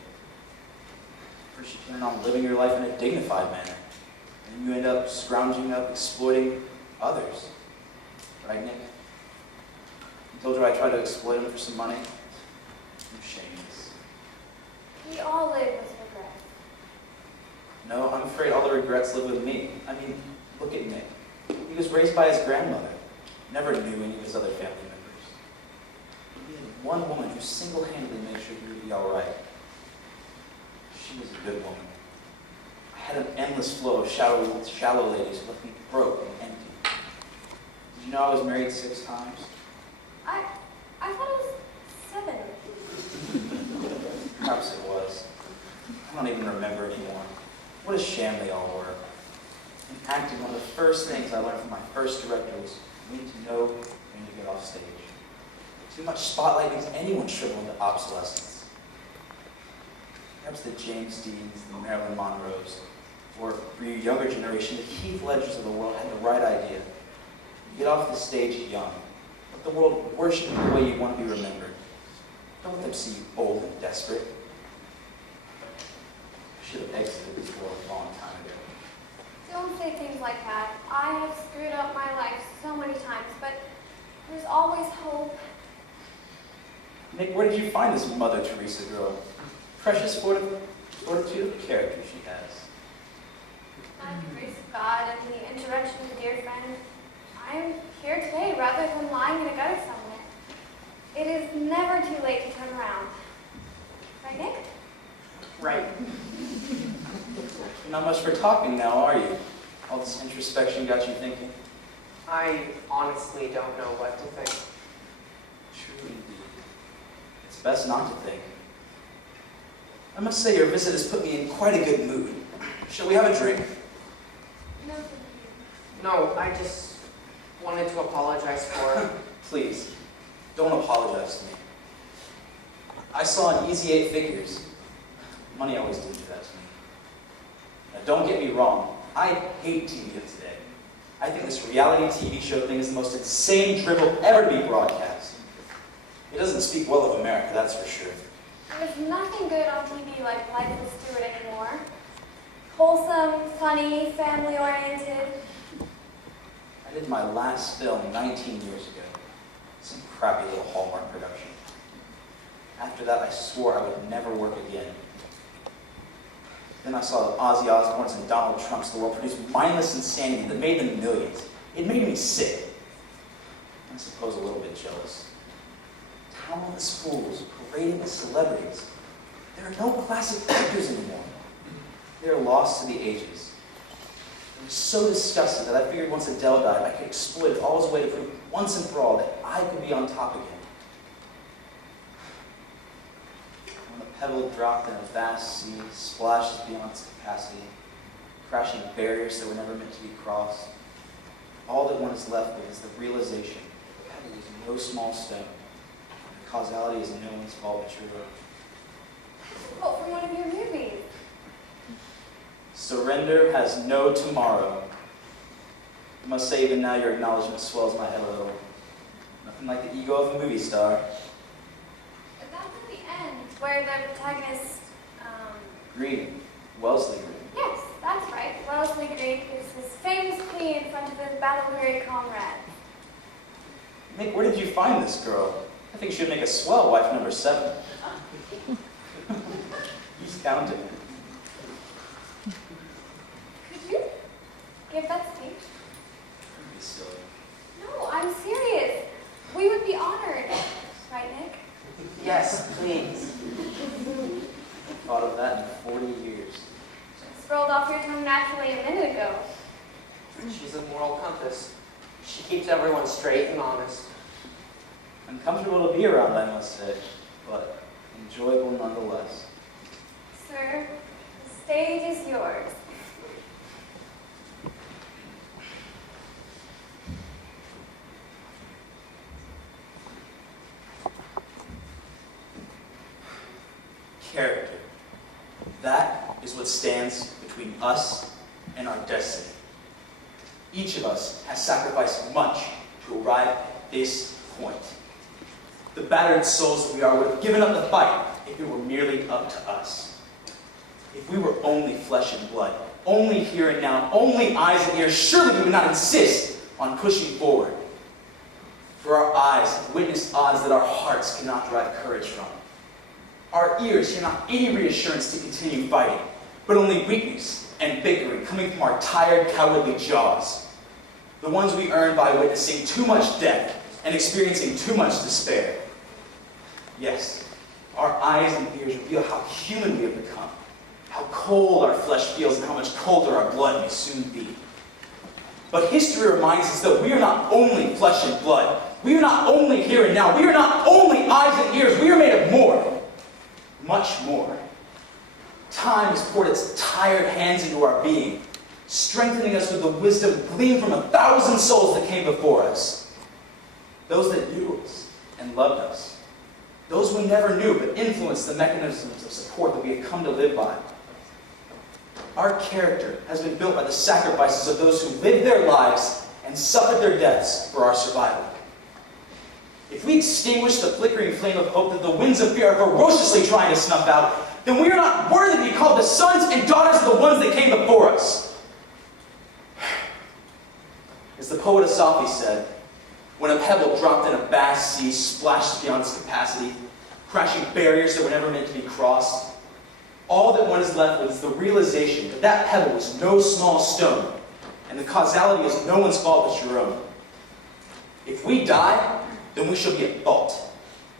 First you plan on living your life in a dignified manner, and you end up scrounging up, exploiting others. Right, Nick? I told you I tried to exploit them for some money. I'm shameless. We all live with regret. No, I'm afraid all the regrets live with me. I mean, look at Nick. He was raised by his grandmother. Never knew any of his other family members. He had one woman who single-handedly made sure he would be all right. She was a good woman. I had an endless flow of shallow ladies who left me broke and empty. Did you know I was married 6 times? I thought it was 7. Perhaps it was. I don't even remember anymore. What a sham they all were. In acting, one of the first things I learned from my first director was you need to know when to get off stage. Too much spotlight makes anyone shrivel into obsolescence. Perhaps the James Deans, the Marilyn Monroes, or for you younger generation, the Heath Ledgers of the world had the right idea. You get off the stage young. Let the world worship you the way you want to be remembered. Don't let them see you old and desperate. I should have exited this world a long time ago. Don't say things like that. I have screwed up my life so many times, but there's always hope. Nick, where did you find this Mother Teresa girl? Precious fortitude of character she has. By the grace of God and the intervention of a dear friend, I am here today rather than lying in a gutter somewhere. It is never too late to turn around. Right, Nick? Right. Not much for talking now, are you? All this introspection got you thinking? I honestly don't know what to think. True indeed. It's best not to think. I must say your visit has put me in quite a good mood. Shall we have a drink? No, thank you. No, I just wanted to apologize for... Please, don't apologize to me. I saw an easy 8 figures. Money always did do that to me. Now, don't get me wrong. I hate TV of today. I think this reality TV show thing is the most insane dribble ever to be broadcast. It doesn't speak well of America, that's for sure. There's nothing good on TV like Life with Stewart anymore. Wholesome, funny, family-oriented. I did my last film 19 years ago. Some crappy little Hallmark production. After that, I swore I would never work again. Then I saw the Ozzy Osbournes and Donald Trumps of the world produce mindless insanity that made them millions. It made me sick. I suppose a little bit jealous. Talentless fools parading as celebrities. There are no classic actors anymore. They are lost to the ages. I was so disgusted that I figured once Adele died, I could exploit it all as a way to prove once and for all that I could be on top again. When the pebble dropped in a vast sea, splashes beyond its capacity, crashing barriers that were never meant to be crossed, all that one is left with is the realization that the pebble is no small stone, and the causality is no one's fault but your own. Quote from one of your movies. Surrender has no tomorrow. I must say, even now, your acknowledgement swells my head a little. Nothing like the ego of a movie star. But that's at the end, where the protagonist, Green. Wellesley Green. yes, that's right. Wellesley Green gives his famous plea in front of his battle-weary comrade. Nick, where did you find this girl? I think she'd make a swell wife number 7. He's counting. Could you give that speech? Don't be silly. No, I'm serious. We would be honored. Right, Nick? Yes, please. I thought of that in 40 years. Just rolled off your tongue naturally a minute ago. She's a moral compass. She keeps everyone straight and honest. Uncomfortable to be around, I must say, but enjoyable nonetheless. Sir, the stage is yours. Character. That is what stands between us and our destiny. Each of us has sacrificed much to arrive at this point. The battered souls that we are would have given up the fight if it were merely up to us. If we were only flesh and blood, only here and now, only eyes and ears, surely we would not insist on pushing forward. For our eyes have witnessed odds that our hearts cannot derive courage from. Our ears hear not any reassurance to continue fighting, but only weakness and bickering coming from our tired, cowardly jaws. The ones we earn by witnessing too much death and experiencing too much despair. Yes, our eyes and ears reveal how human we have become, how cold our flesh feels, and how much colder our blood may soon be. But history reminds us that we are not only flesh and blood. We are not only here and now. We are not only eyes and ears. We are made of more. Much more. Time has poured its tired hands into our being, strengthening us with the wisdom gleaned from 1,000 souls that came before us. Those that knew us and loved us. Those we never knew but influenced the mechanisms of support that we have come to live by. Our character has been built by the sacrifices of those who lived their lives and suffered their deaths for our survival. If we extinguish the flickering flame of hope that the winds of fear are ferociously trying to snuff out, then we are not worthy to be called the sons and daughters of the ones that came before us. As the poet Asafi said, when a pebble dropped in a vast sea splashed beyond its capacity, crashing barriers that were never meant to be crossed, all that one is left with is the realization that that pebble was no small stone, and the causality is no one's fault but your own. If we die, then we shall be at fault.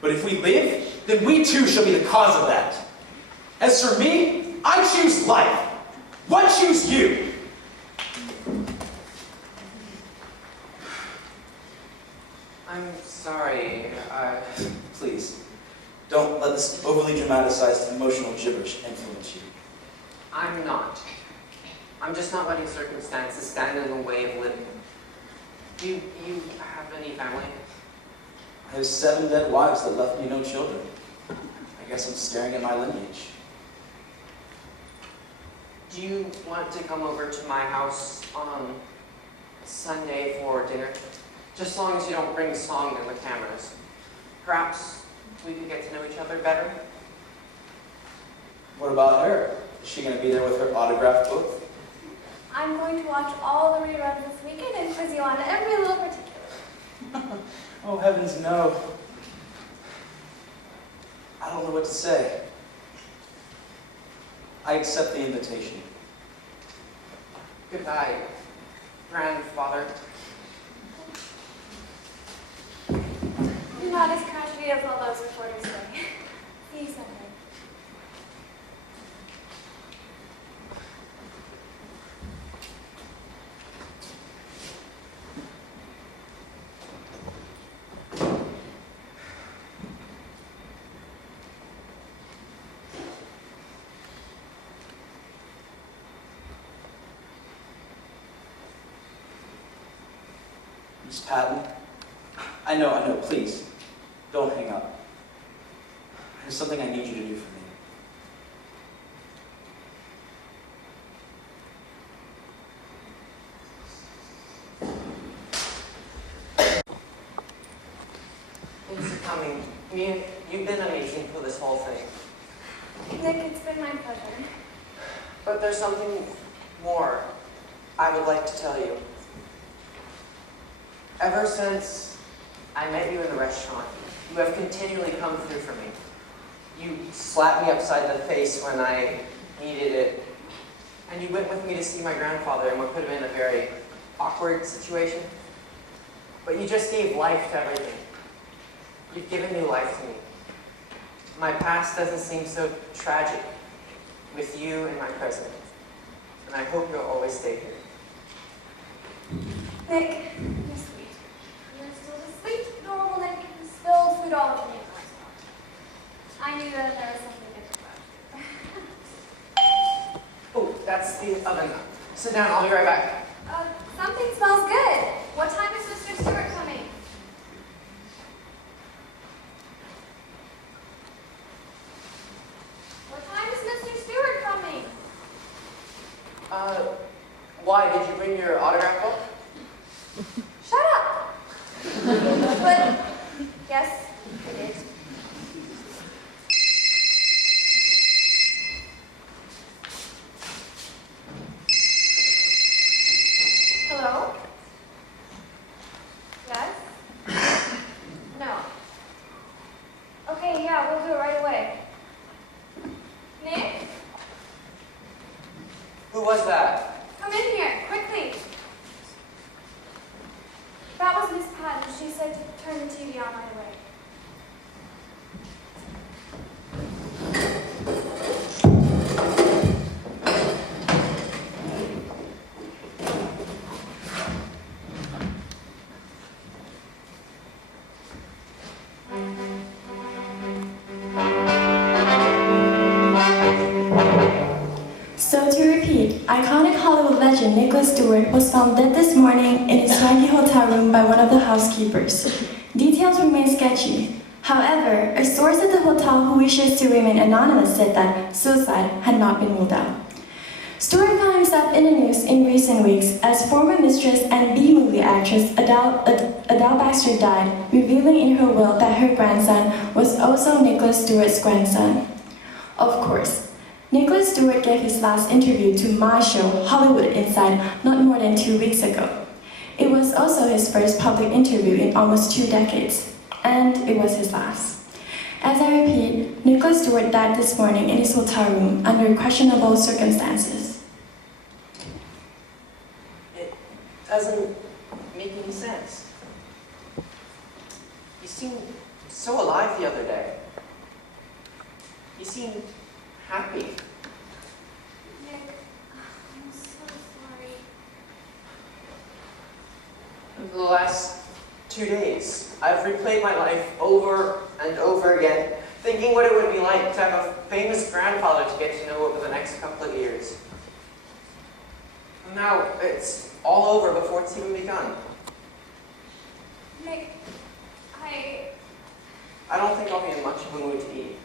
But if we live, then we too shall be the cause of that. As for me, I choose life. What choose you? I'm sorry. Please, don't let this overly dramatized emotional gibberish influence you. I'm not. I'm just not letting circumstances stand in the way of living. Do you have any family? I have 7 dead wives that left me no children. I guess I'm staring at my lineage. Do you want to come over to my house on Sunday for dinner? Just as long as you don't bring song and the cameras. Perhaps we could get to know each other better? What about her? Is she going to be there with her autographed book? I'm going to watch all the reruns this weekend and quiz you on every little particular. Oh, heavens, no. I don't know what to say. I accept the invitation. Goodbye, grandfather. You're not as crafty as all those reporters say. See you Sunday. Miss Patton, I know, please, don't hang up. There's something I need you to do for me. Thanks for coming. You've been amazing for this whole thing. Nick, it's been my pleasure. But there's something more I would like to tell you. Ever since I met you in the restaurant, you have continually come through for me. You slapped me upside the face when I needed it. And you went with me to see my grandfather in what could have been a very awkward situation. But you just gave life to everything. You've given new life to me. My past doesn't seem so tragic with you in my present. And I hope you'll always stay here. Nick, you're sweet. You're still the sweet, adorable Nick who spilled food all over me in the restaurant. I knew that there was something different about you. Oh, that's the oven. Sit down, I'll be right back. Something smells good. What time is Mr. Stewart coming? What time is Mr. Stewart coming? Why? Did you bring your autograph book? Shut up! But, yes, I did. Hello? Yes? No. Okay, yeah, we'll do it right away. Nick? Who was that? Come in here, quickly. That was Miss Patton. She said to turn the TV on right away. So to repeat, iconic Hollywood legend Nicholas Stewart was found dead this morning in his swanky hotel room by one of the housekeepers. Details remain sketchy. However, a source at the hotel who wishes to remain anonymous said that suicide had not been ruled out. Stewart found himself in the news in recent weeks as former mistress and B-movie actress Adele Baxter died, revealing in her will that her grandson was also Nicholas Stewart's grandson. Of course, Nicholas Stewart gave his last interview to my show, Hollywood Inside, not more than 2 weeks ago. It was also his first public interview in almost 2 decades, and it was his last. As I repeat, Nicholas Stewart died this morning in his hotel room under questionable circumstances. It doesn't make any sense. He seemed so alive the other day. He seemed happy. Nick, I'm so sorry. For the last 2 days, I've replayed my life over and over again, thinking what it would be like to have a famous grandfather to get to know over the next couple of years. And now it's all over before it's even begun. Nick, I don't think I'll be in much of a mood to eat.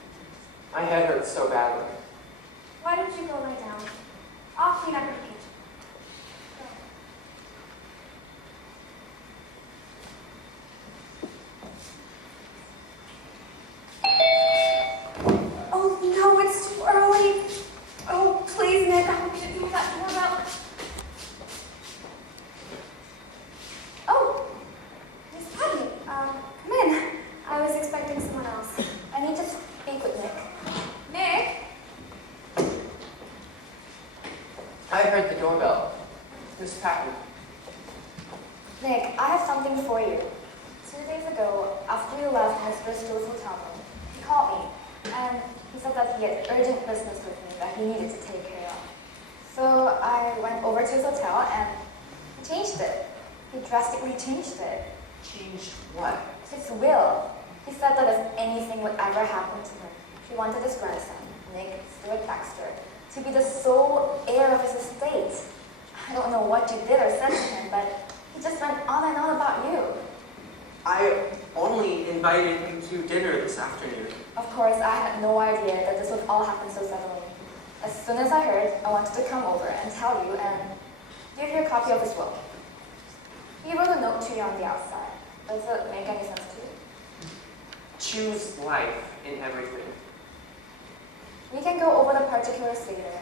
My head hurts so badly. why don't you go lie down? I'll clean up your kitchen. Oh no, it's too early. Oh, please, Nick, I hope you didn't hear that doorbell. Oh, Miss Patty, come in. I was expecting someone else. I need to speak with Nick. Nick? I heard the doorbell. Miss Patton. Nick, I have something for you. 2 days ago, after you left Mr. Stewart's hotel room, he called me, and he said that he had urgent business with me that he needed to take care of. So I went over to his hotel, and he changed it. He drastically changed it. Changed what? His will. He said that if anything would ever happen to him, he wanted his grandson, Nick Stewart Baxter, to be the sole heir of his estate. I don't know what you did or said to him, but he just went on and on about you. I only invited him to dinner this afternoon. Of course, I had no idea that this would all happen so suddenly. As soon as I heard, I wanted to come over and tell you and give you a copy of his will. He wrote a note to you on the outside. Does it make any sense to you? Choose life in everything. We can go over the particulars later.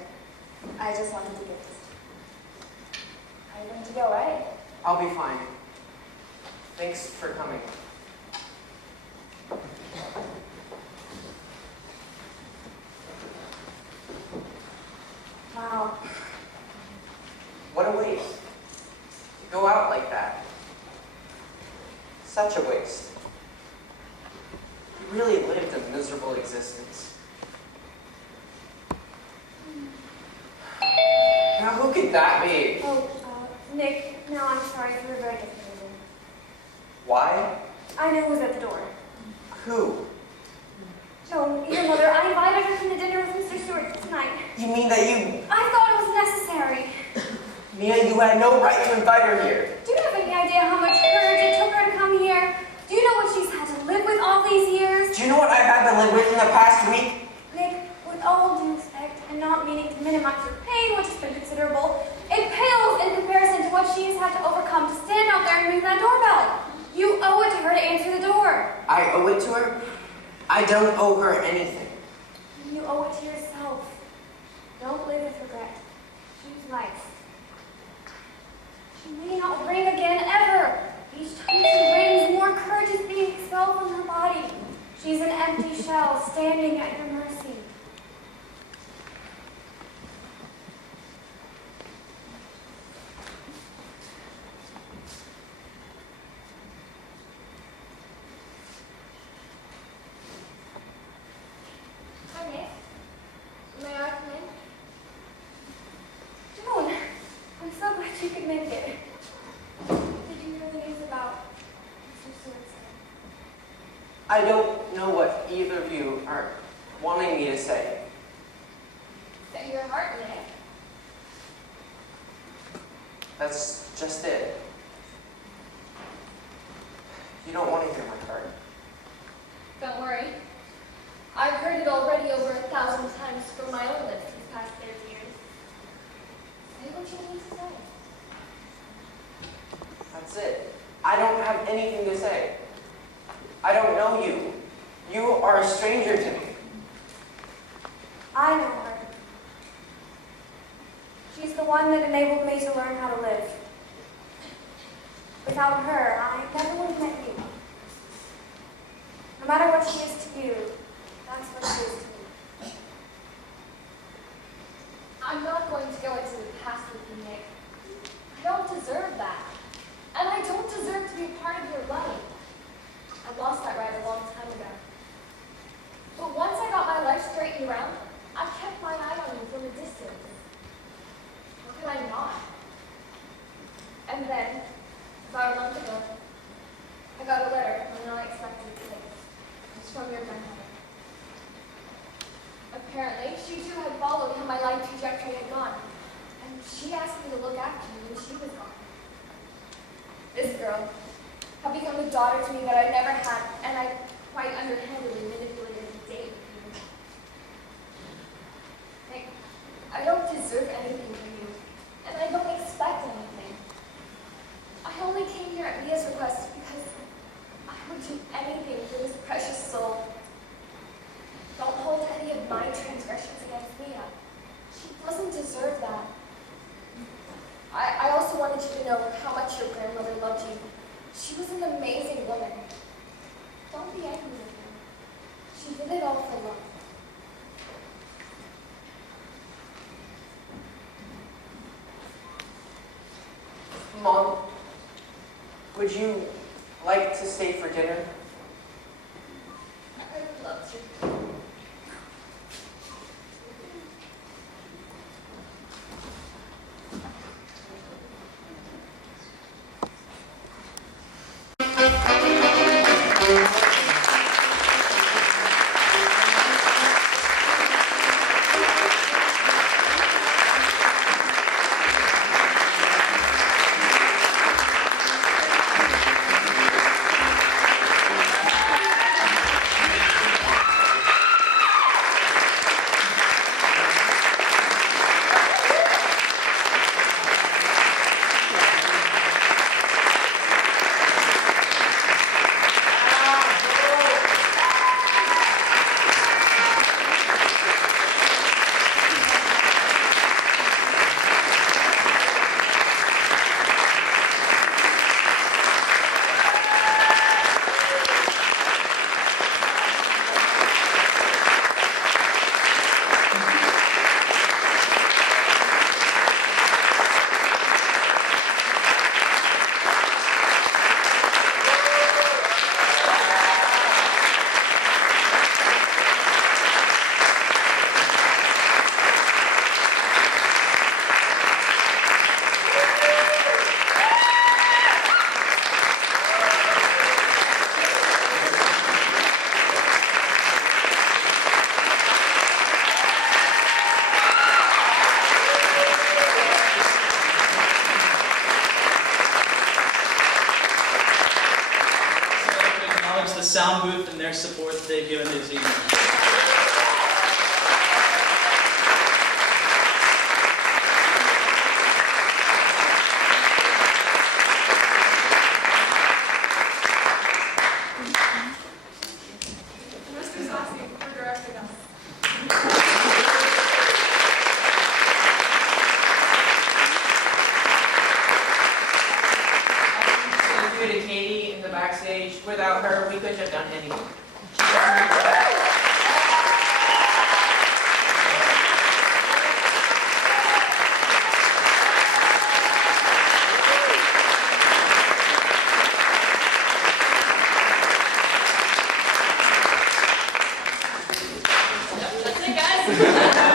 I just wanted to give this to you. Are you going to be alright? I'll be fine. Thanks for coming. Wow. What a waste. To go out like that. Such a waste. He really lived a miserable existence. Now, who could that be? Oh, Nick, no, I'm sorry for a very different reason. Why? I know who's at the door. Who? No, your mother. I invited her to the dinner with Mr. Stewart tonight. You mean that you... I thought it was necessary. Mia, you had no right to invite her here. Do you have any idea how much courage it took her to come here? Do you know what she's had to live with all these years? Do you know what I've had to live with in the past week? Nick, with all due respect, and not meaning to minimize your pain, which has been considerable, it pales in comparison to what she has had to overcome to stand out there and ring that doorbell. You owe it to her to answer the door. I owe it to her? I don't owe her anything. You owe it to yourself. Don't live with regret. Choose life. She may not ring again ever. Each time she rings, more courage is being expelled from her body. She's an empty shell standing at your mercy. Hi, Nick. May I come in? Joan, I'm so glad you could make it. Did you hear the news about Mr. Stewart's? I don't know what either of you are wanting me to say. Set your heart, Nick. That's just it. You don't want to hear my heart. Don't worry. I've heard it already over 1,000 times from my own lips these past 30 years. Say what you need to say. That's it. I don't have anything to say. I don't know you. You are a stranger to me. I know her. She's the one that enabled me to learn how to live. Without her, I never would have met you. No matter what she is to you, that's what she is to me. I'm not going to go into the past with you, Nick. I don't deserve that. And I don't deserve to be a part of your life. I lost that right a long time ago. But once I got my life straightened around, I kept my eye on you from a distance. How could I not? And then, about a month ago, I got a letter from an unexpected place. It was from your grandmother. Apparently, she too had followed how my life trajectory had gone, and she asked me to look after you when she was gone. This girl had become a daughter to me that I never had, and I quite underhandedly manipulated to date with you. Nick, I don't deserve anything from you, and I don't expect anything. I only came here at Mia's request because I would do anything for this precious soul. Don't hold any of my transgressions against Mia. She doesn't deserve that. I also wanted you to know how much your grandmother loved you. She was an amazing woman. Don't be angry with her. She did it all for love. Mom, would you like to stay for dinner? I would love to. The sound booth and their support that they've given this evening. Mr. Sassi for directing us. Thank you to Katie in the backstage. Without her, we couldn't have done anything. That's it, guys.